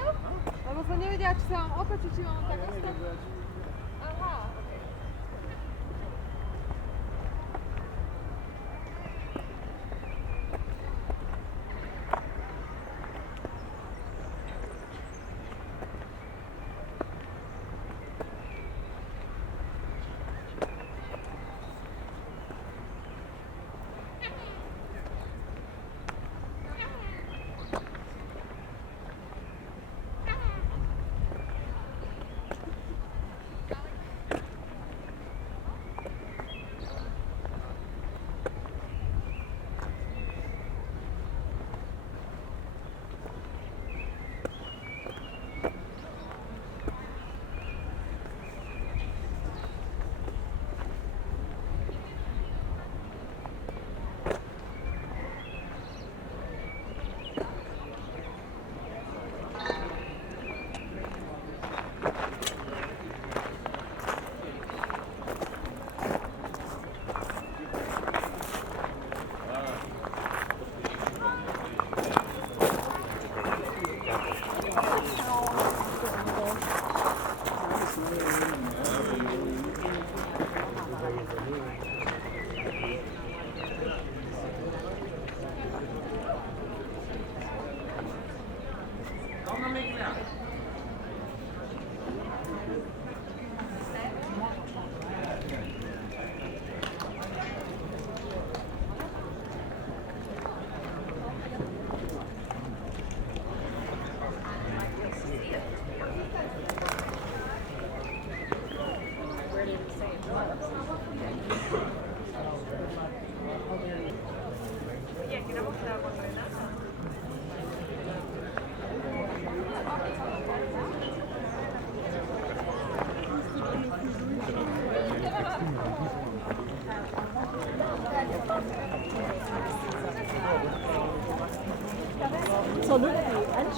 Lebo som nevedela, či sa vám opáči, či vám tak ostane. Aha, okej. Absolutely. And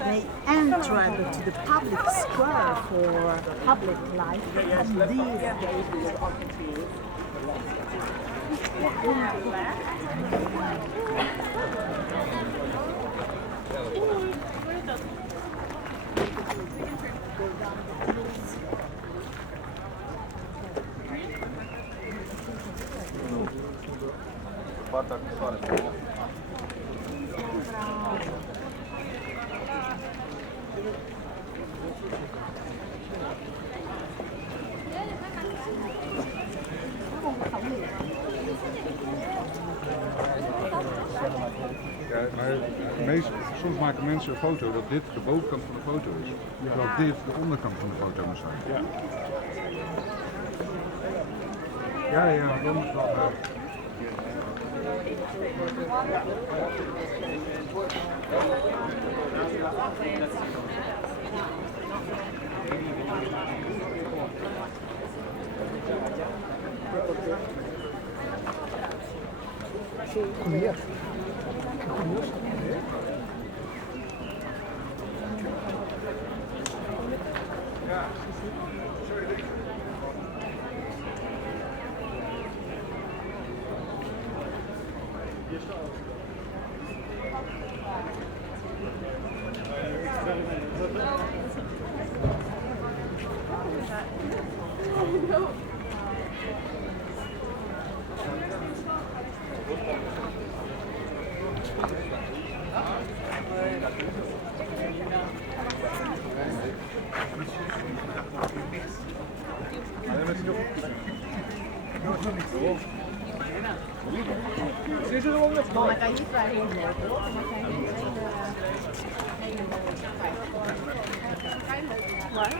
they entered to the public square for public life and these days. Ja, maar soms maken mensen een foto dat dit de bovenkant van de foto is. Terwijl dit de onderkant van de foto moet zijn. Ja, dan moet wel. Kom hier.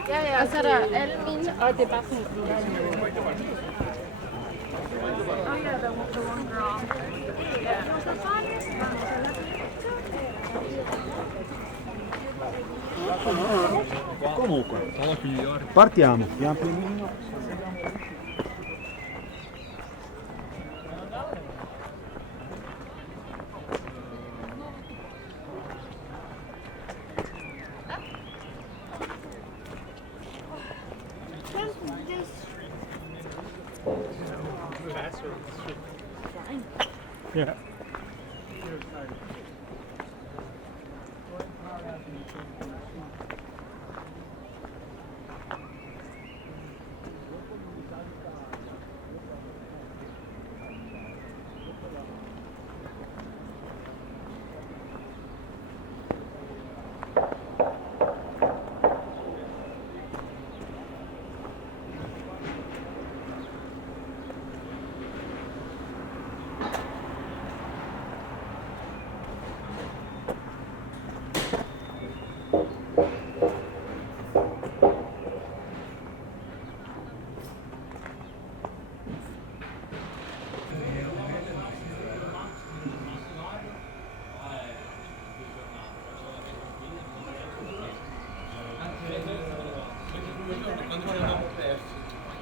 Ja, så er der Almin, og det er bare sådan en Oh yeah, the one girl. Comunque, partiamo, pian pianino. Yeah.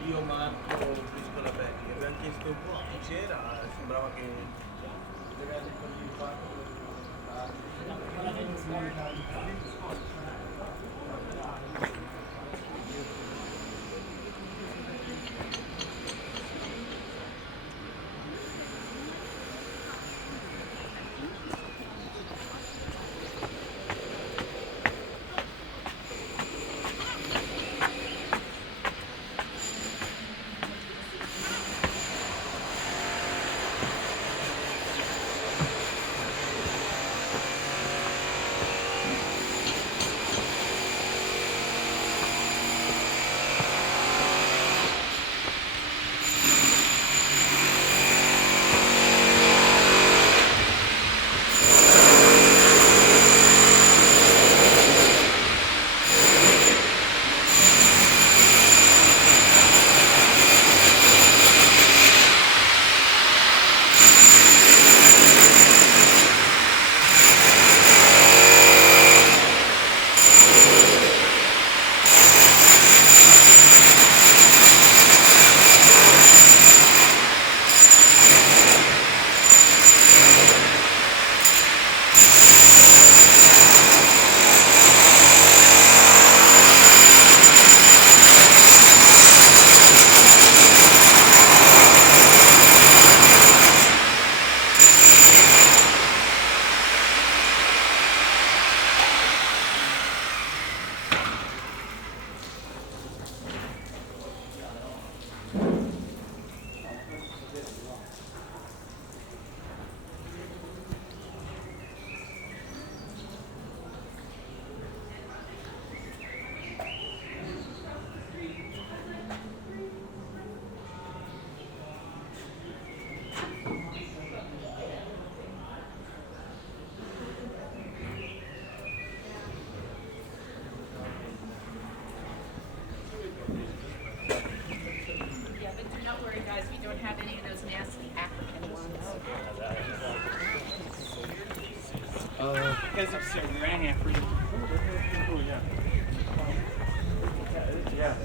Io, Marco, Piscola Becchi, abbiamo chiesto un po', chi c'era, sembrava che deve essere così fatto. sorry guys, we don't have any of those nasty African ones. Because it's so rare for you. Oh, yeah. Yeah.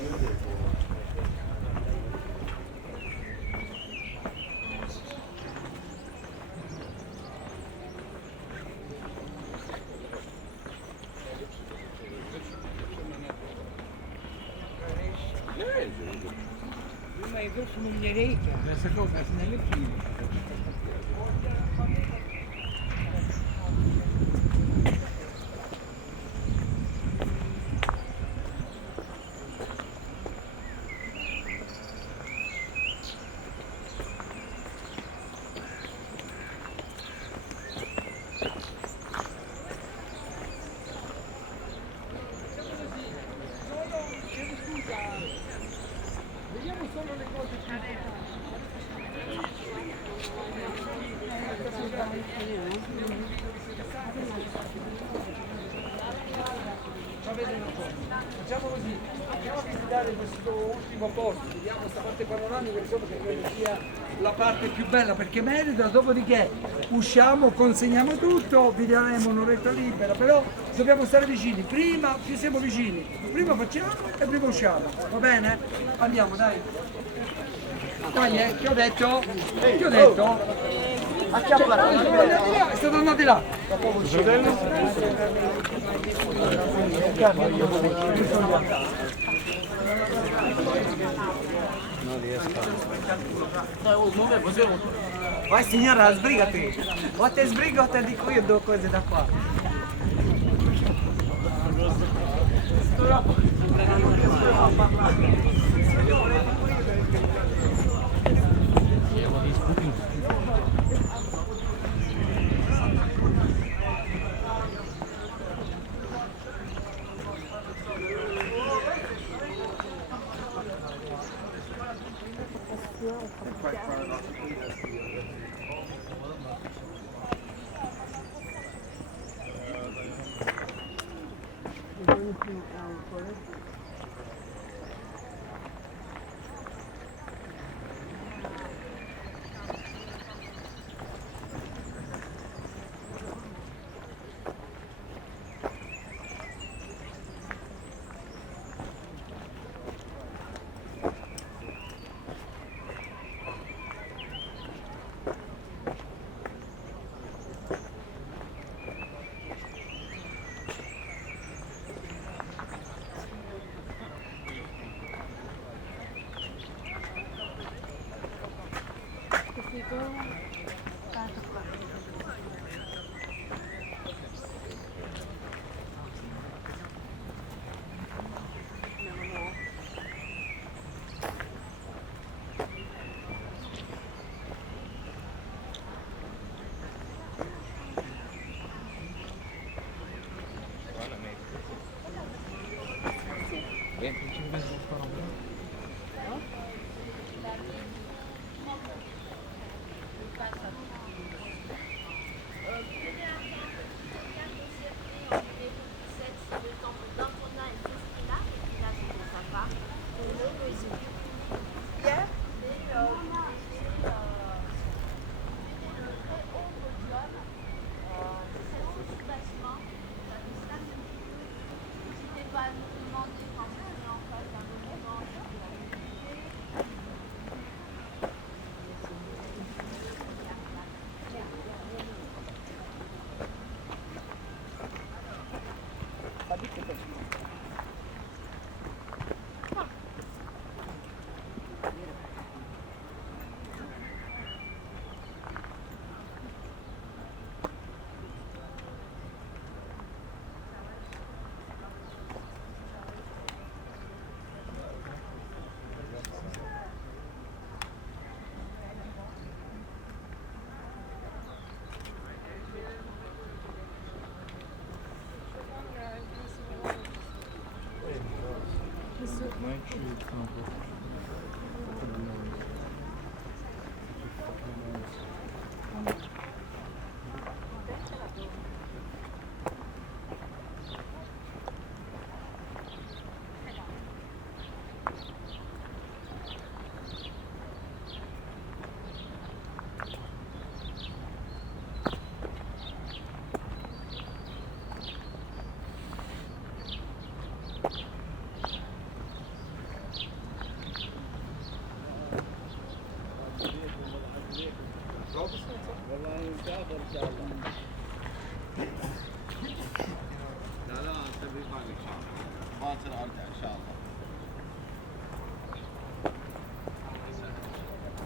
Ma è grosso miglieretto, questa cosa nelle file. Vediamo solo le cose facciamo così, andiamo a visitare questo ultimo posto, vediamo questa parte panoramica, insomma, che credo sia la parte più bella perché merita, dopodiché usciamo, consegniamo tutto, vi daremo un'oretta libera, però dobbiamo stare vicini, prima più siamo vicini, prima facciamo e prima usciamo, va bene? Andiamo, dai! Dai, che ho detto? Che ho detto? È stato andato di là! Vai signora, sbrigati! O te sbrigo o te dico io due cose da qua.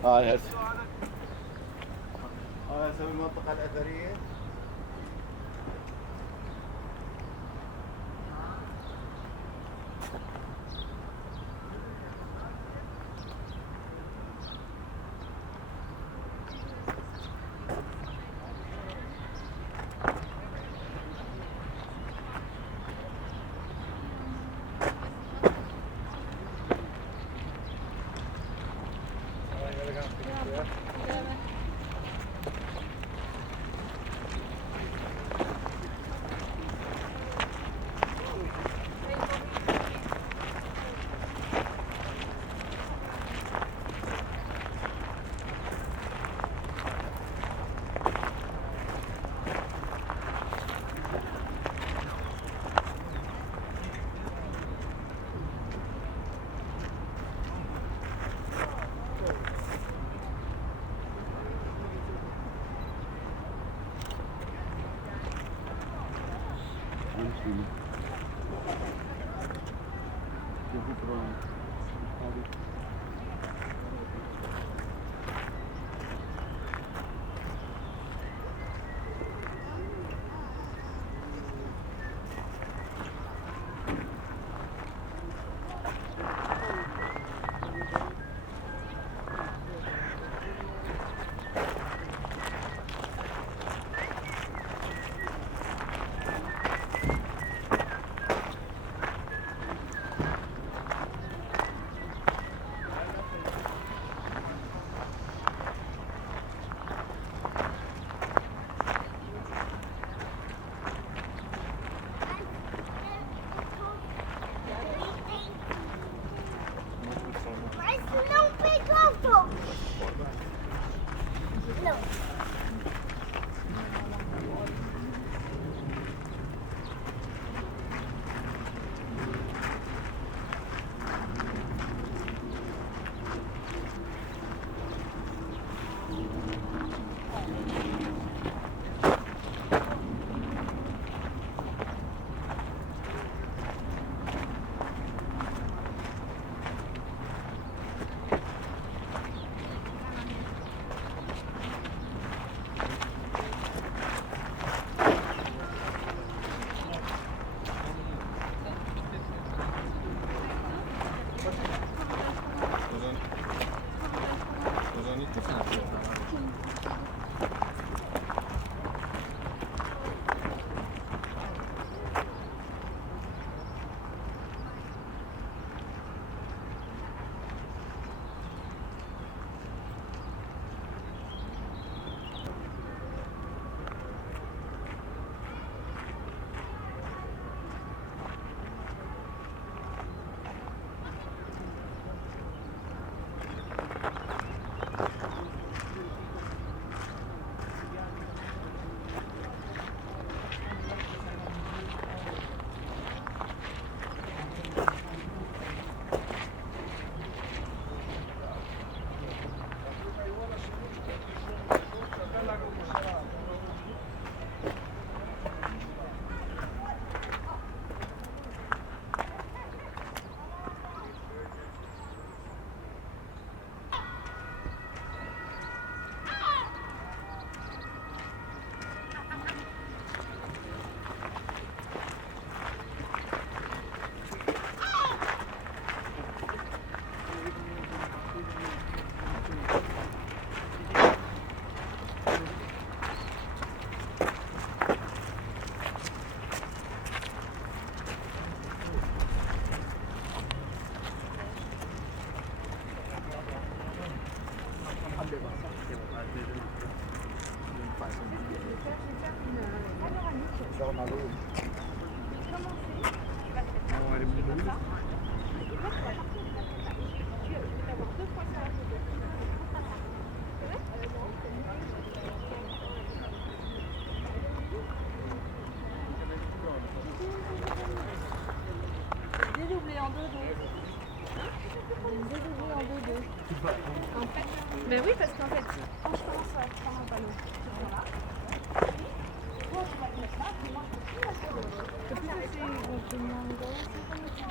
هذا اسمي المنطقة الأثرية. Mais oui, parce qu'en fait, quand je commence à prendre un panneau, voilà. Toi, tu vas te mettre là, puis moi, je peux plus mettre là. Je peux plus arrêter. Je demande aussi comment tu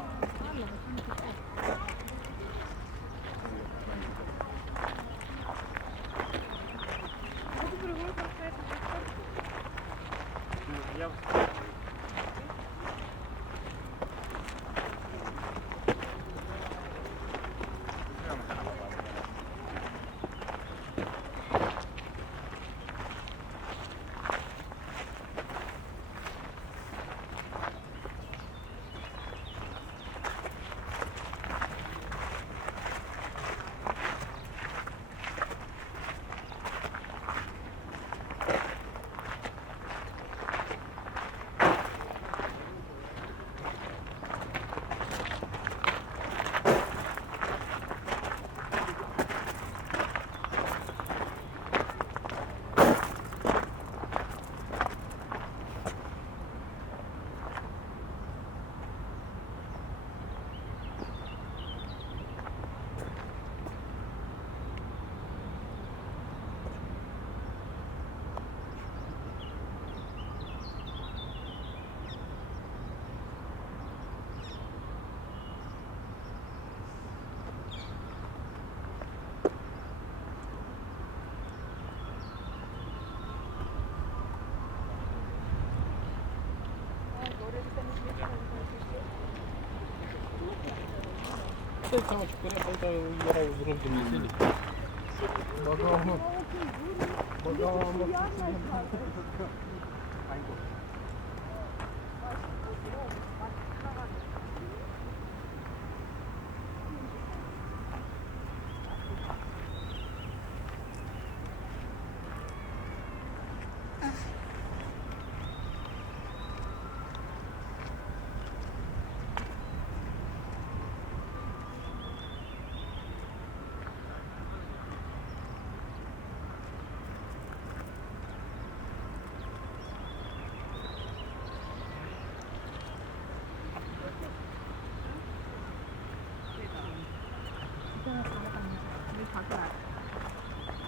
Tutaj całą czekoladę to jarał w różnym jedzeniu.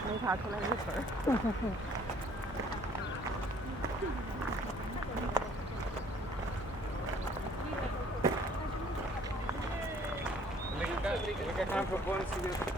没查出来这词儿。Mica campo buon si vede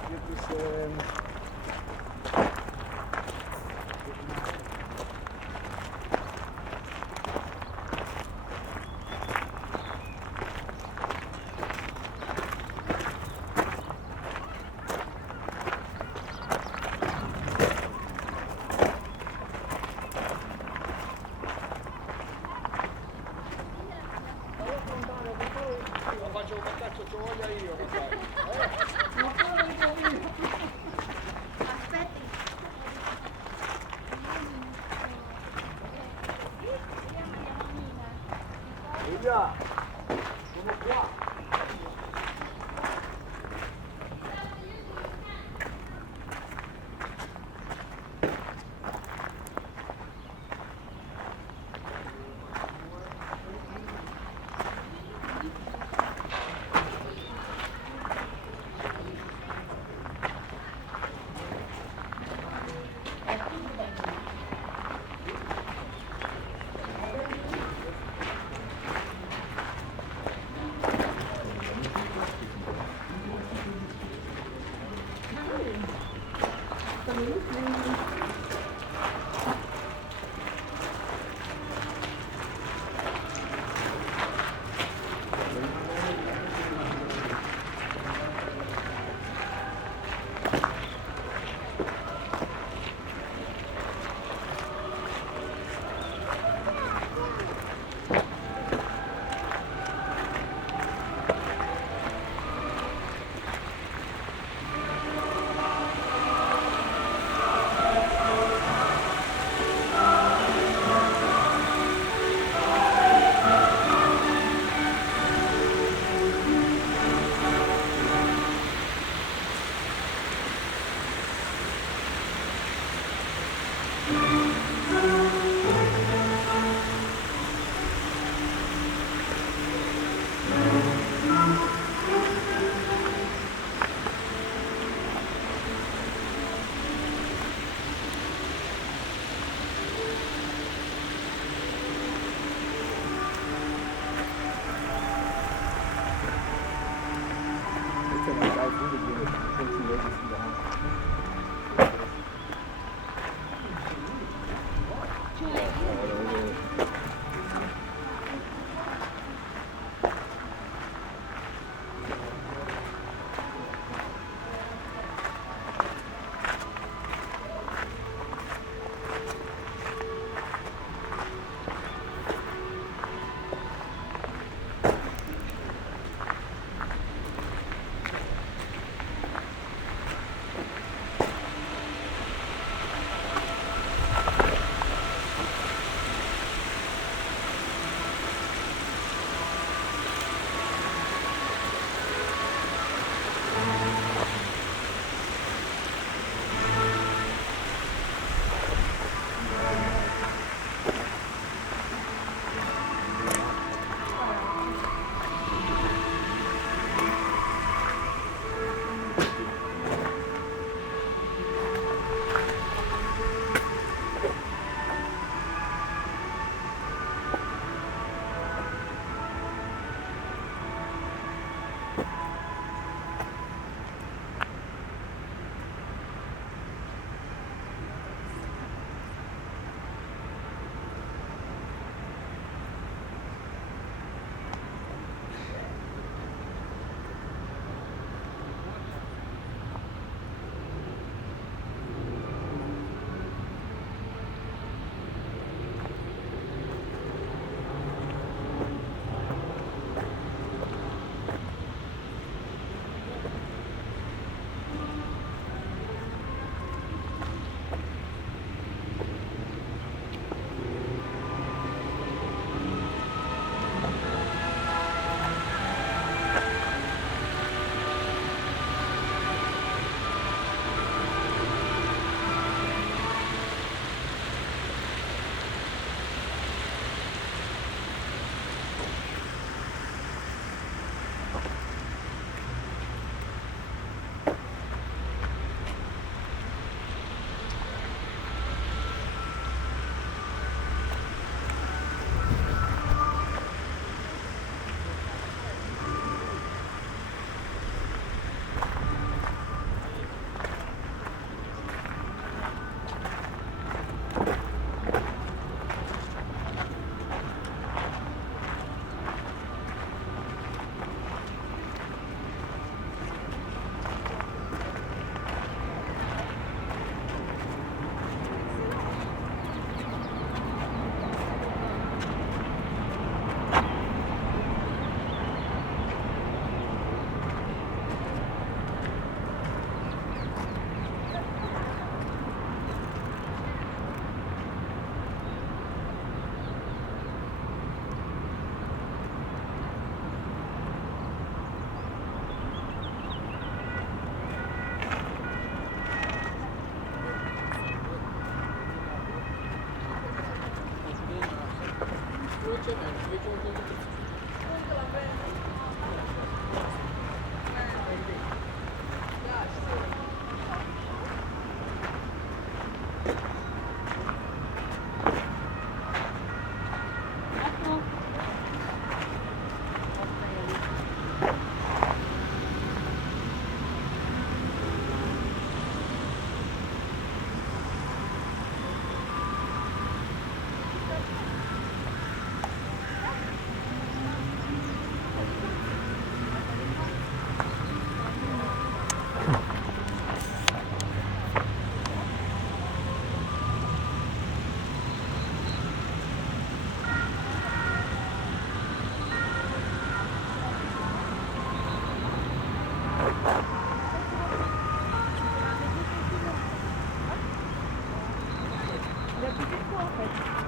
faccio un battaccio, ci voglio io, Aspetti. Giulia, sono qua.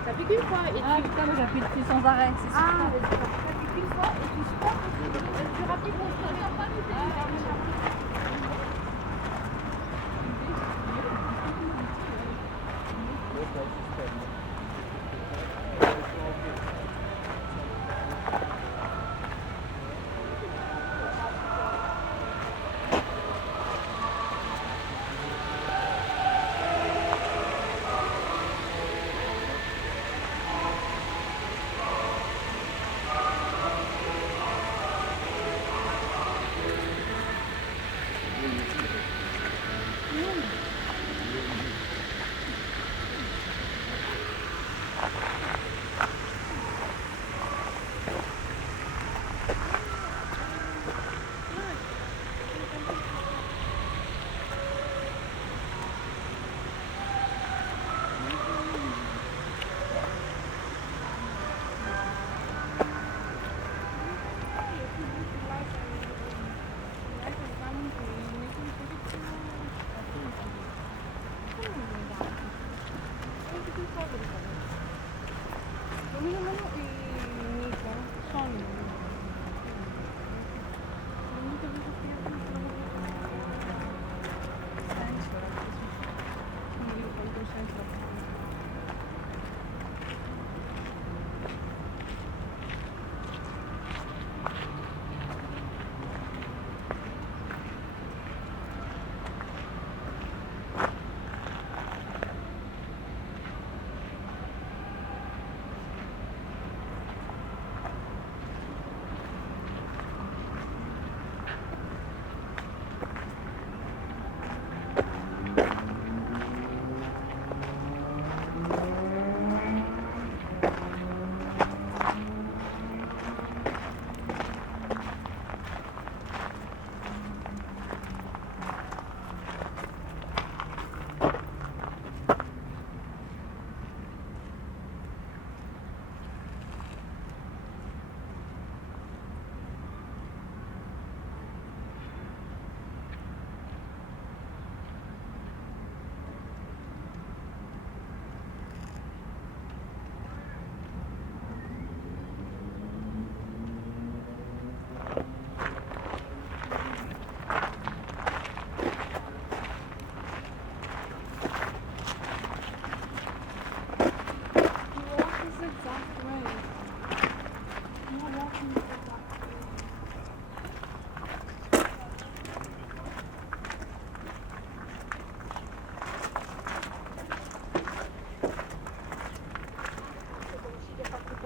T'appuies qu'une fois et Ah putain, moi j'appuie dessus sans arrêt, c'est ça. Ah, t'appuies qu'une fois et tu stoppes et tu rappuies pour le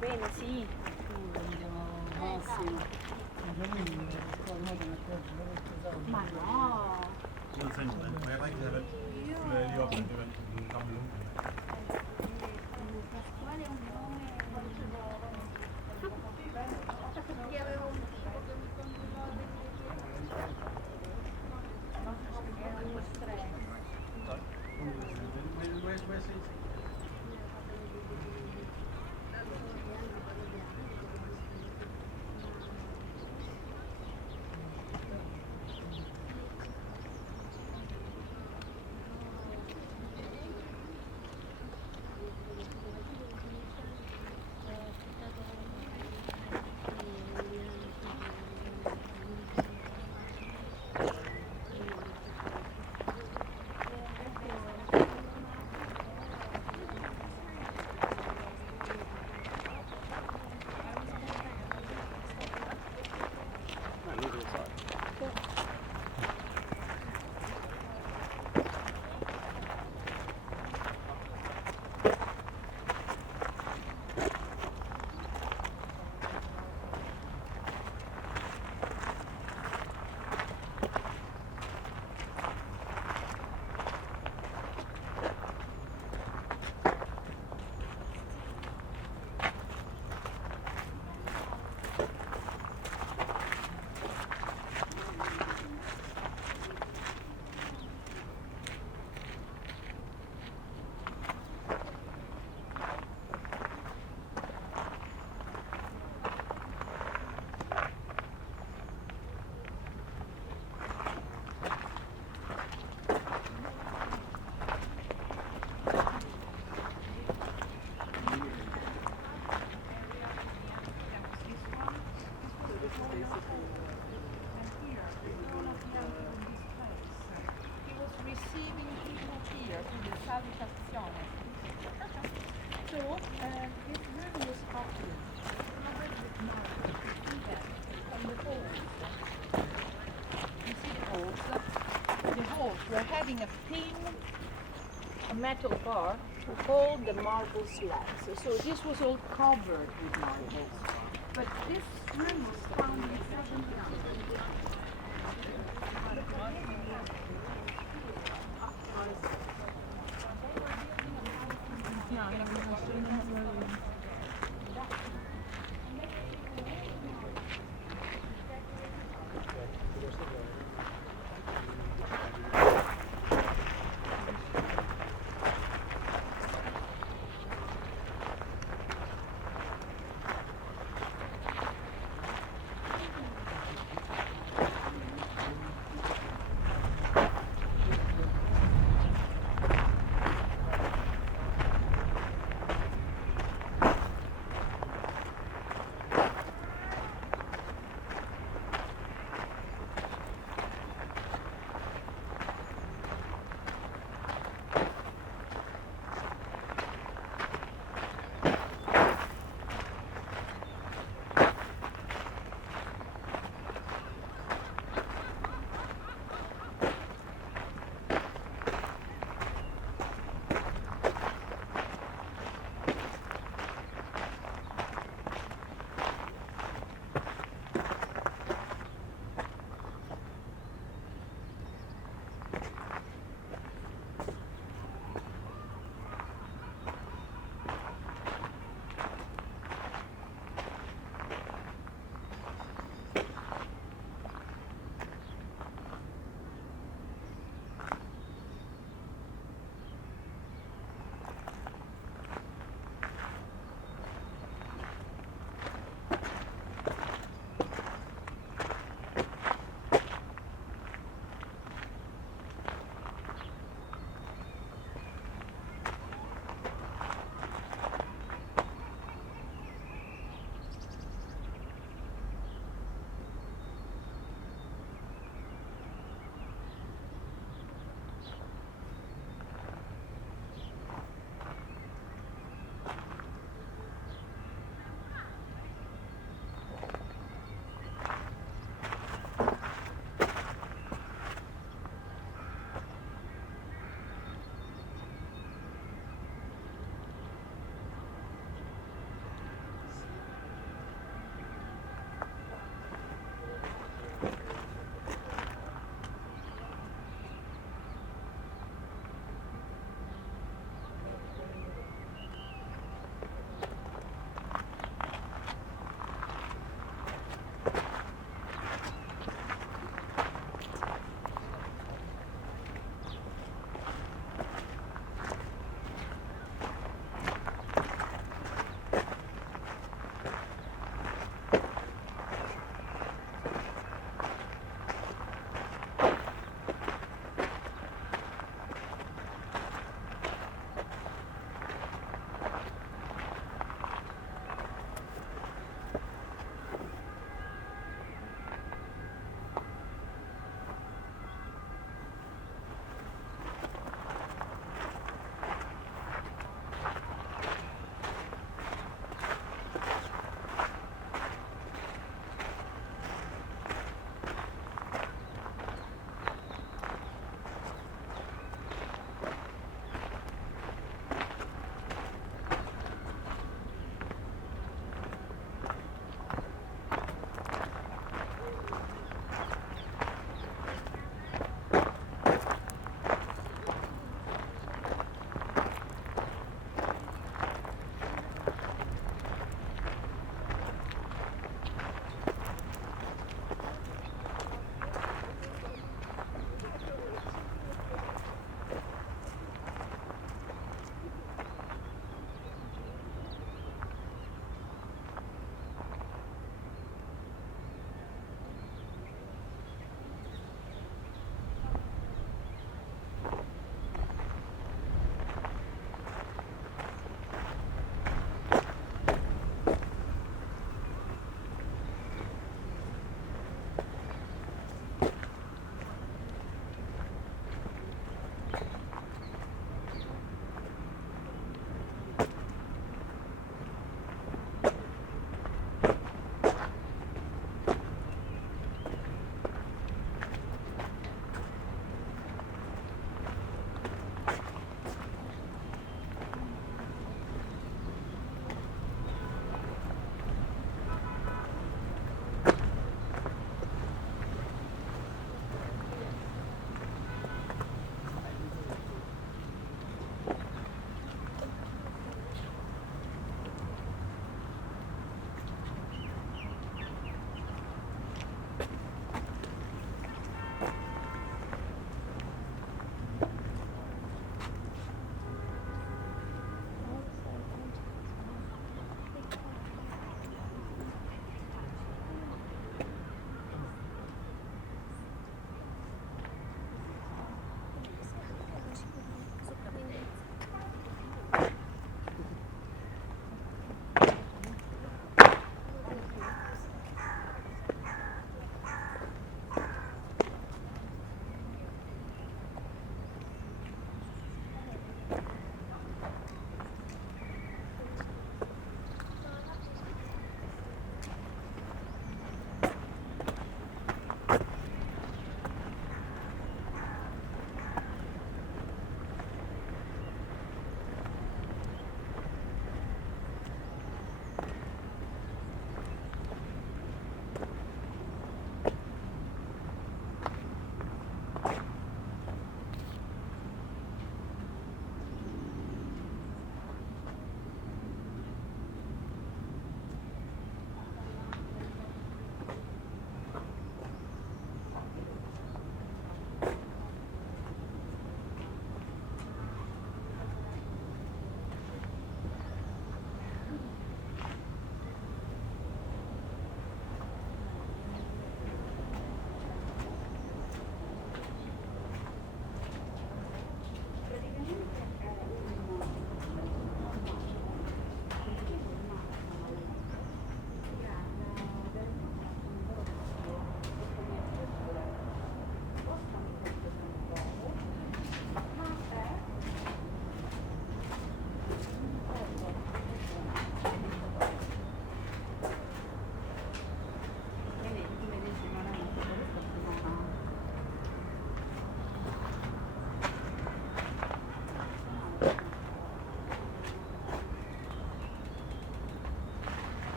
bene, sì. Ma no. the salutazione. So, this room was often covered with marble, even from the holes. You see the holes? The holes were having a thin metal bar to hold the marble slabs. So this was all covered with marbles. But this room was found in 1700.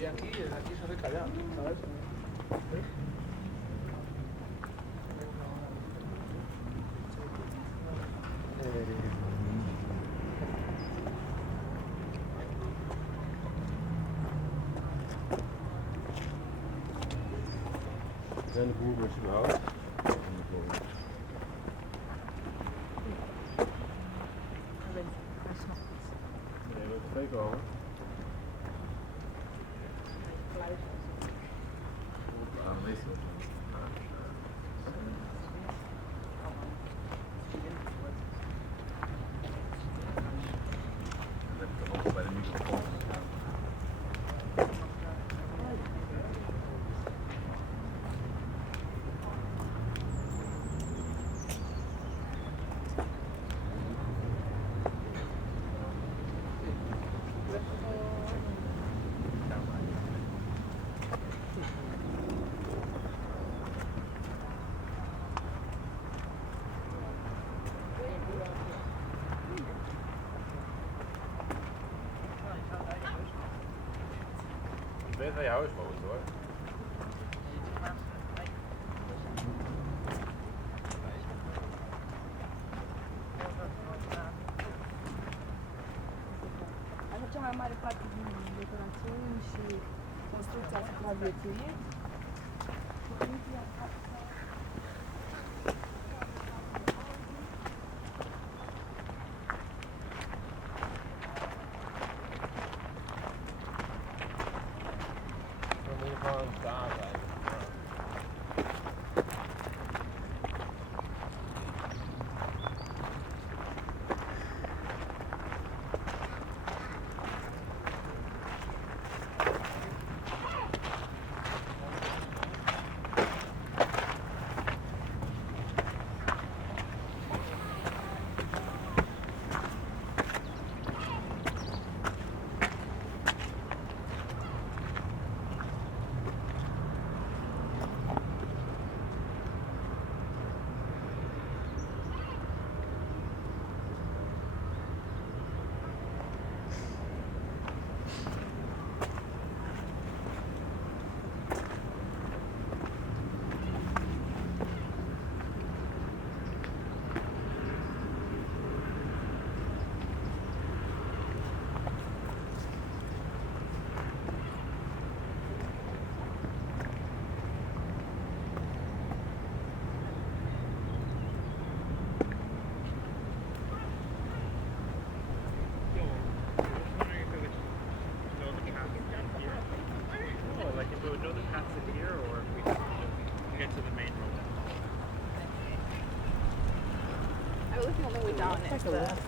Y aquí se ve callado, ¿sabes? Zijn de boeren überhaupt? Nee, dat weet ik al. Bij de microfoon. Ik weet waar je huis woont hoor. Așa cea mai mare parte din decorațiuni și construcția supraviețuirii. I was the only way down next to that.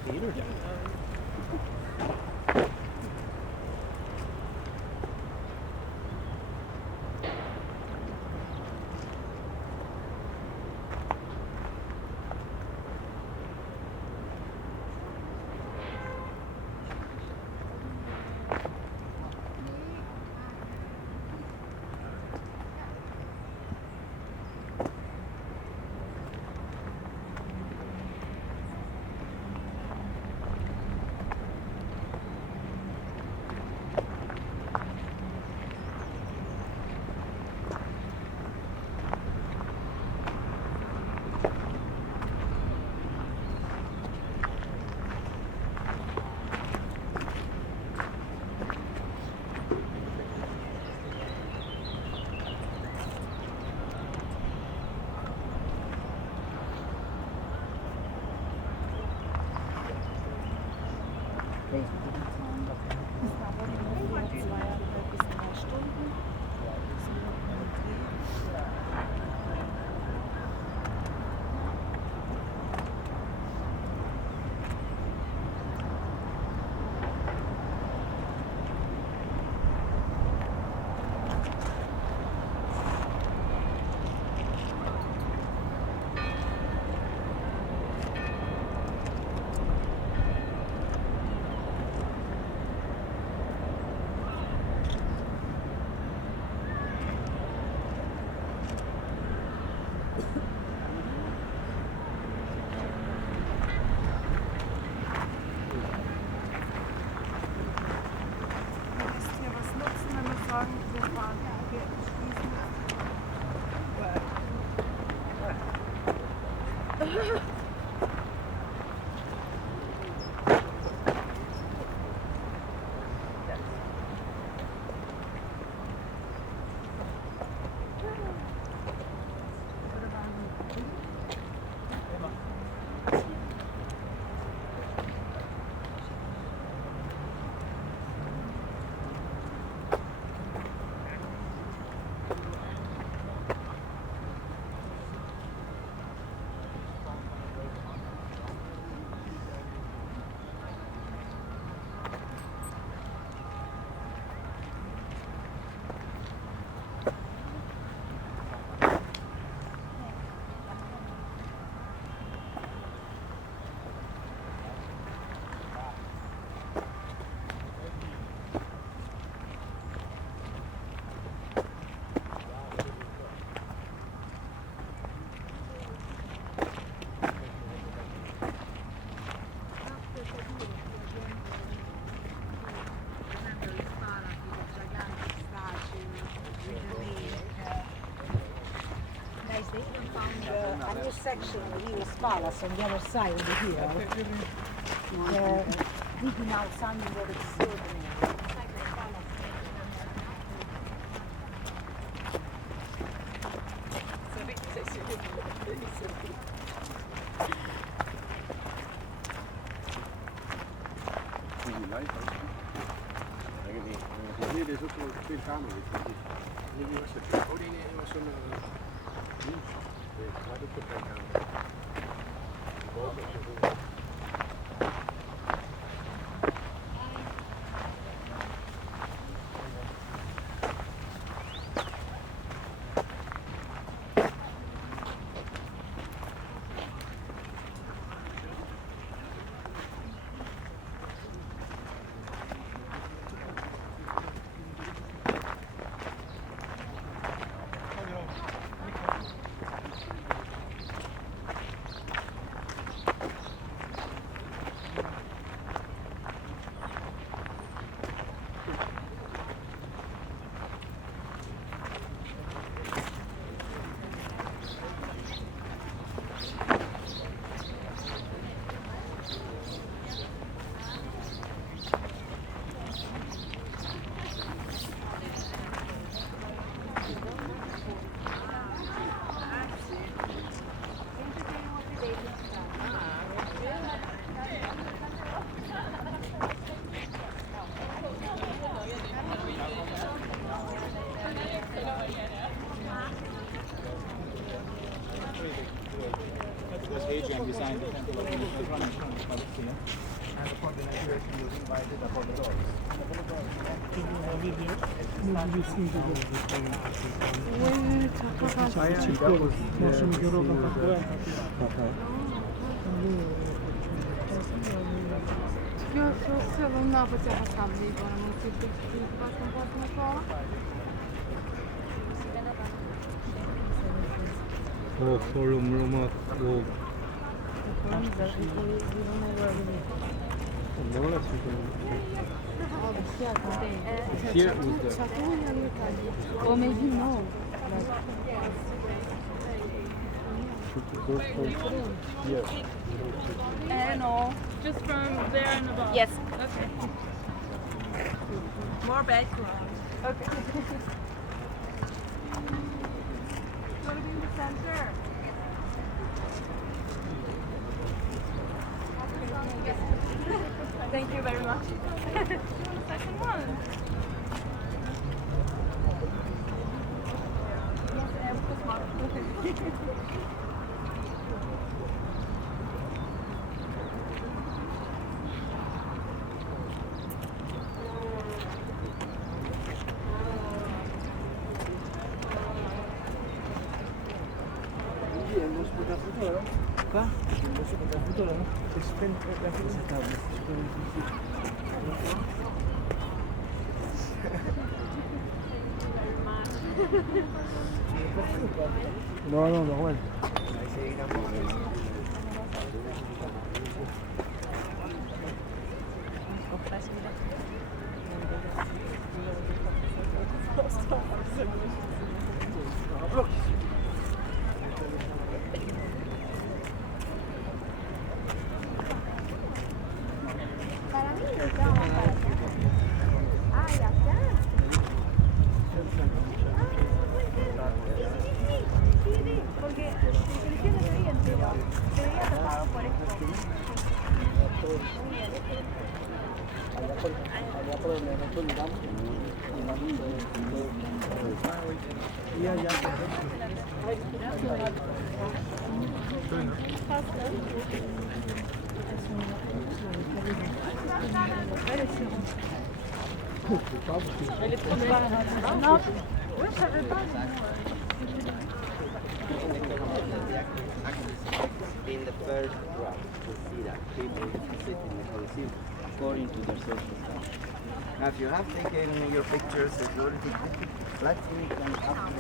A new section of Rio Spalas on the other side of the hill. Digging out something that is extraordinary. Hier is ook wel twee camera's. Hier was het. Oh nee, was zo'n nieuws. Waar ook twee camera's. Adrian designed the temple of Venus running from the Palestine, and upon the inauguration was invited upon the doors. Oh, forum Roma. Oh. Here was the... Or maybe no. Here. No. Just from there and above. Yes. Okay. More background. Okay. Going in the center. Yes. Thank you very much. Second one. Yes, Qua? Il futuro no? Si spende la fisica. No, no, normal. Stop. Para mí lo llamo para allá. Ah, ya está. Sí, porque el cristiano se veía entero. Se veía tapado por esto. Allá por donde nosotros llegamos, y allá. Elle est trop belle. Non, oui, je savais pas. In the first draft, we see that people sit in the Colosseum according to their social status. Now, if you have taken your pictures, if you already let's see and after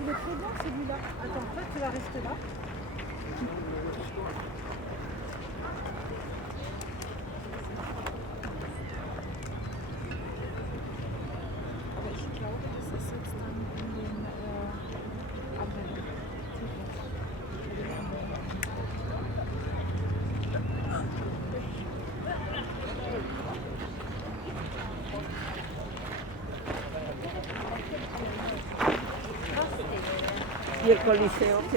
Il est très bien celui-là. Attends, toi tu vas rester là. Aber ich glaube, das ist jetzt dann in den anderen Y el coliseo que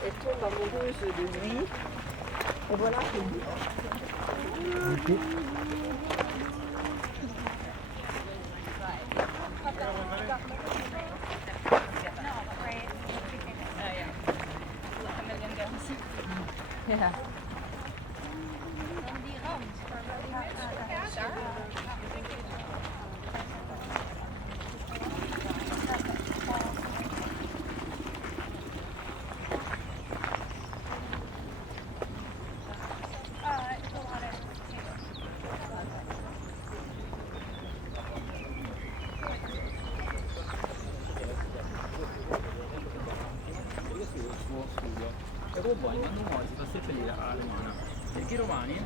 elle tombe amoureuse de lui. Et voilà que Yeah. Però poi quando muore si fa seppellire alla romana. Perché i romani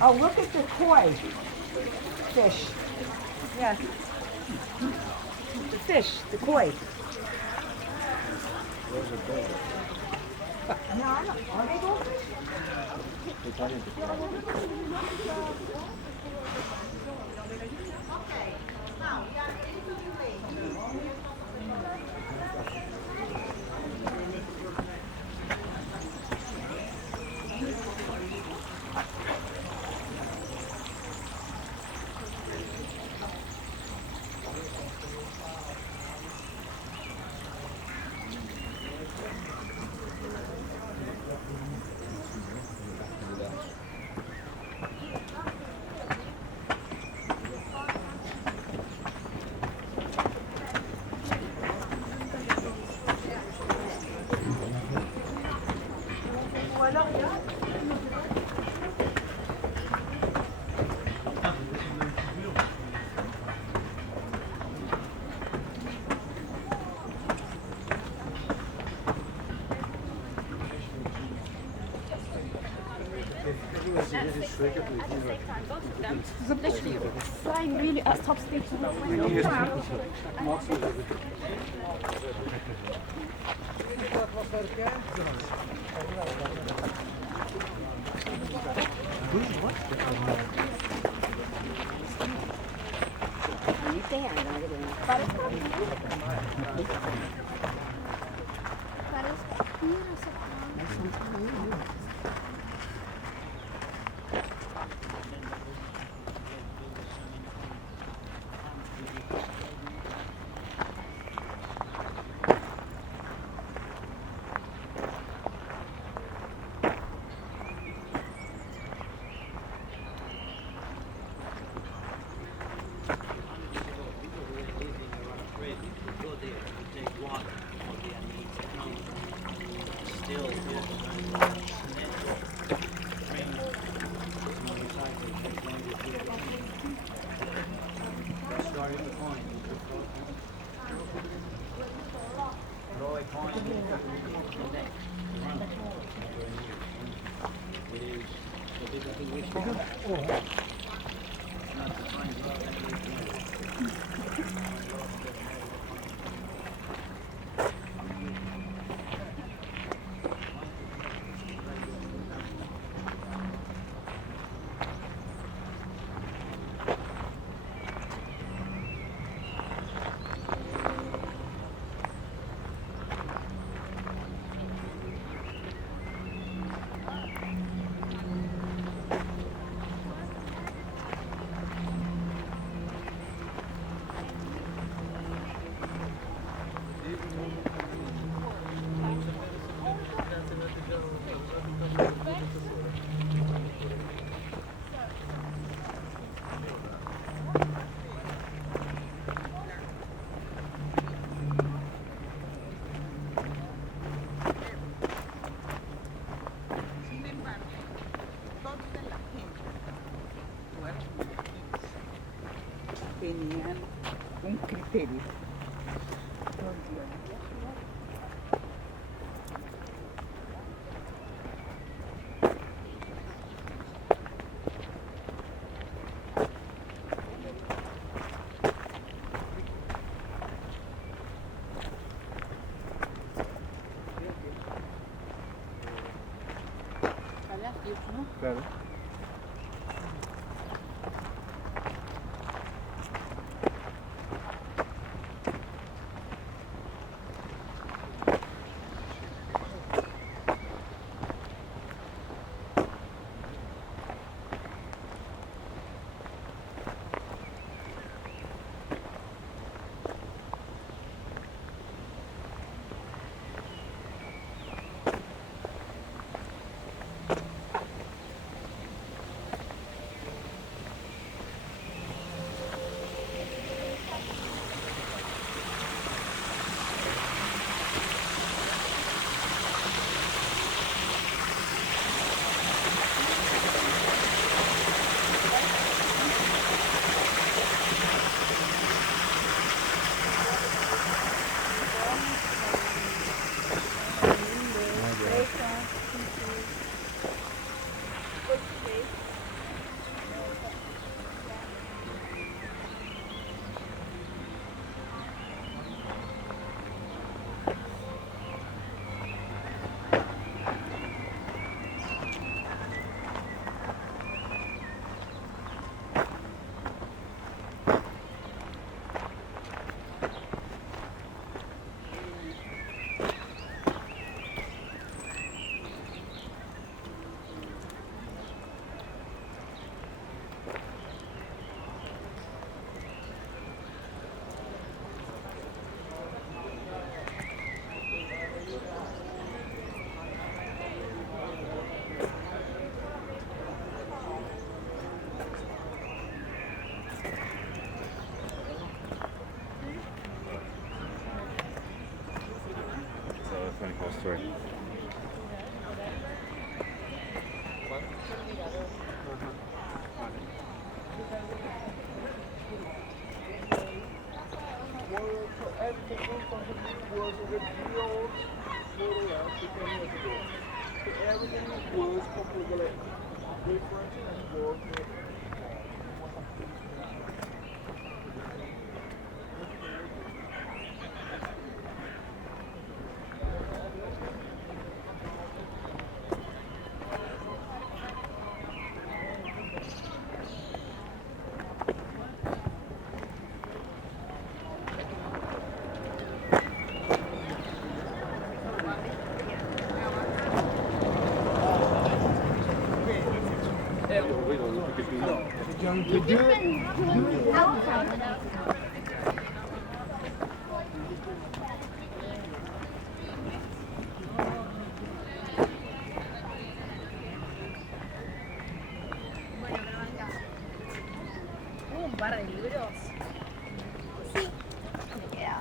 Oh, look at the koi fish. Yeah. The fish, the koi. No, are they goldfish? Flying really at top speed. Tenían un criterio. Claro. It's a funny cool story. Everything was completely different and was Un par de libros. Sí. Me queda.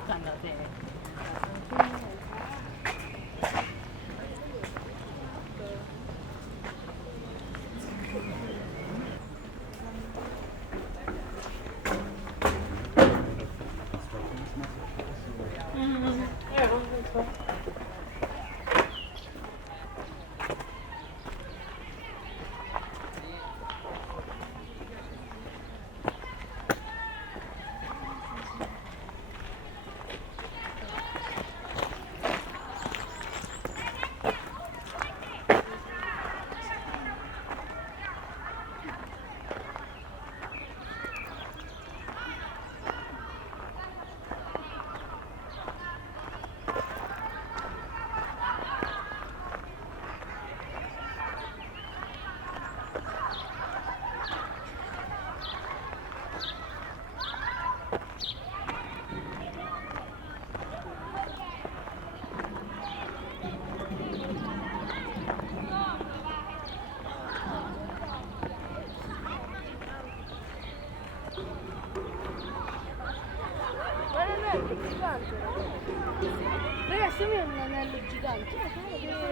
Raga, sembra un anello gigante.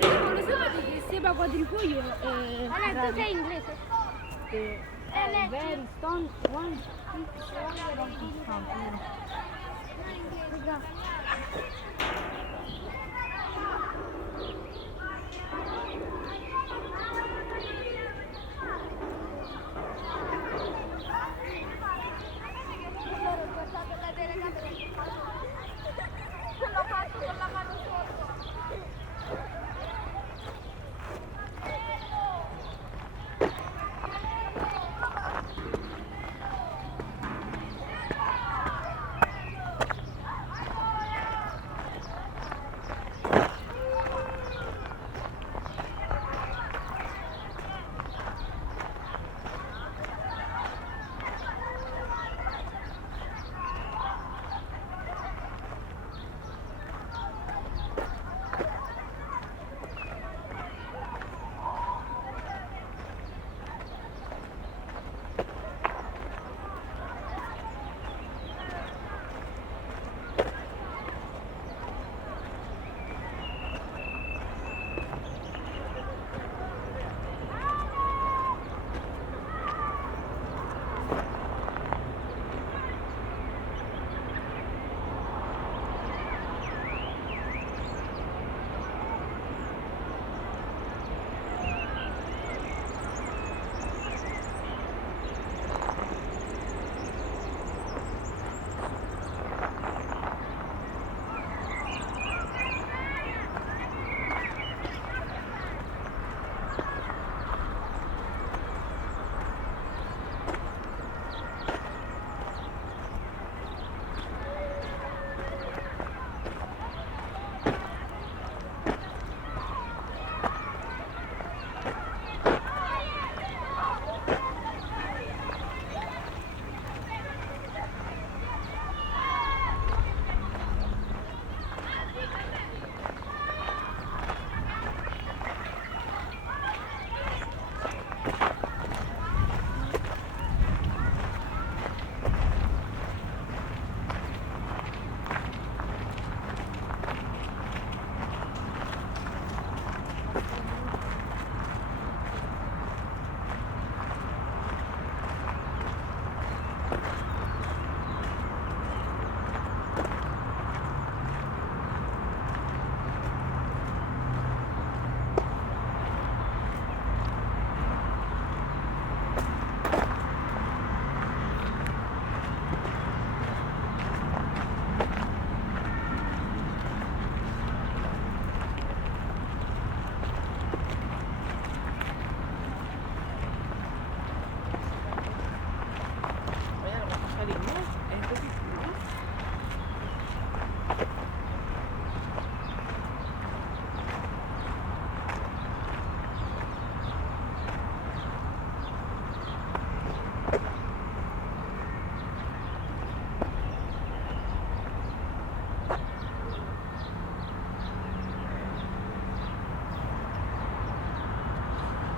Non lo sapete che sembra quadrifoglio. Allora, tu sei inglese? Very stone one. L'ho fatto con la mano sotto.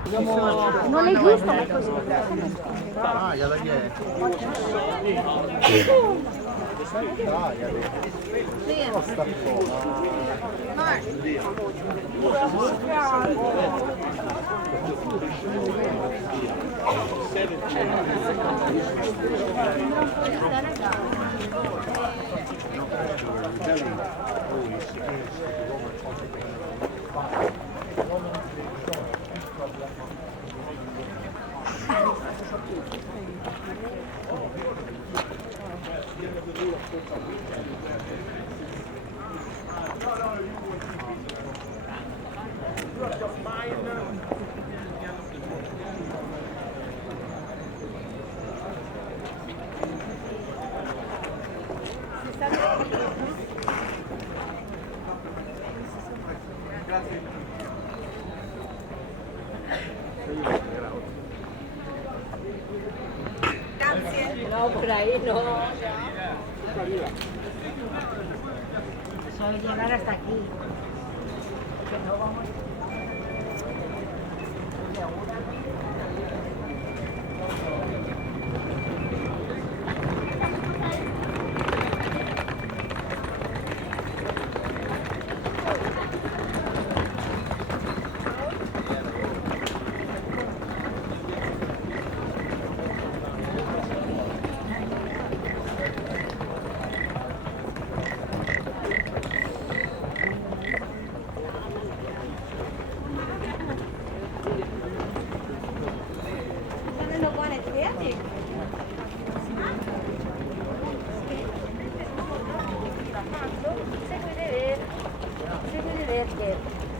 Non è giusto, ma è così. Ah, ya la chiede. Grazie. No, por ahí no. Solo llegar hasta aquí. Que no vamos.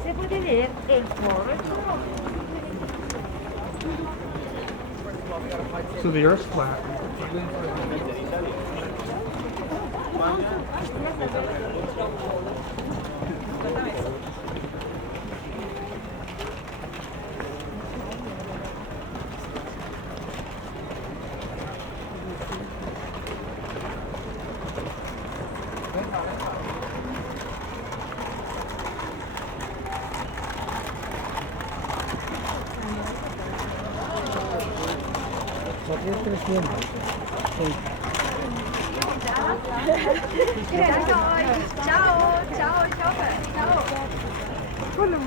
Se puede ver el foro. So the earth's flat. Aquí es 300. Sí. Ciao, ciao, ciao, ciao. Quello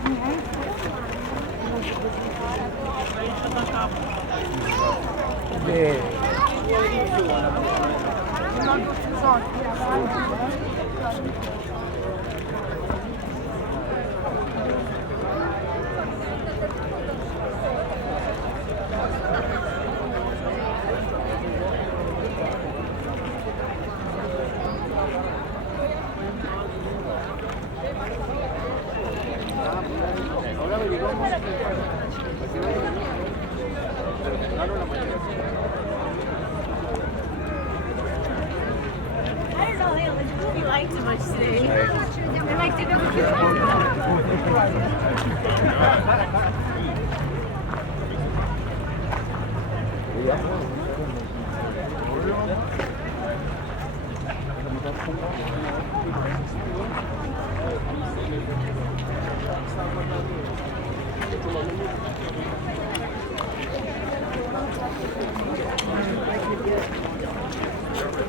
I don't know, they liked too much today. They liked it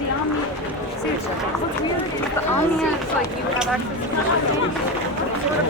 The Omni, seriously, what's weird is the Omni is like you have access to the sort of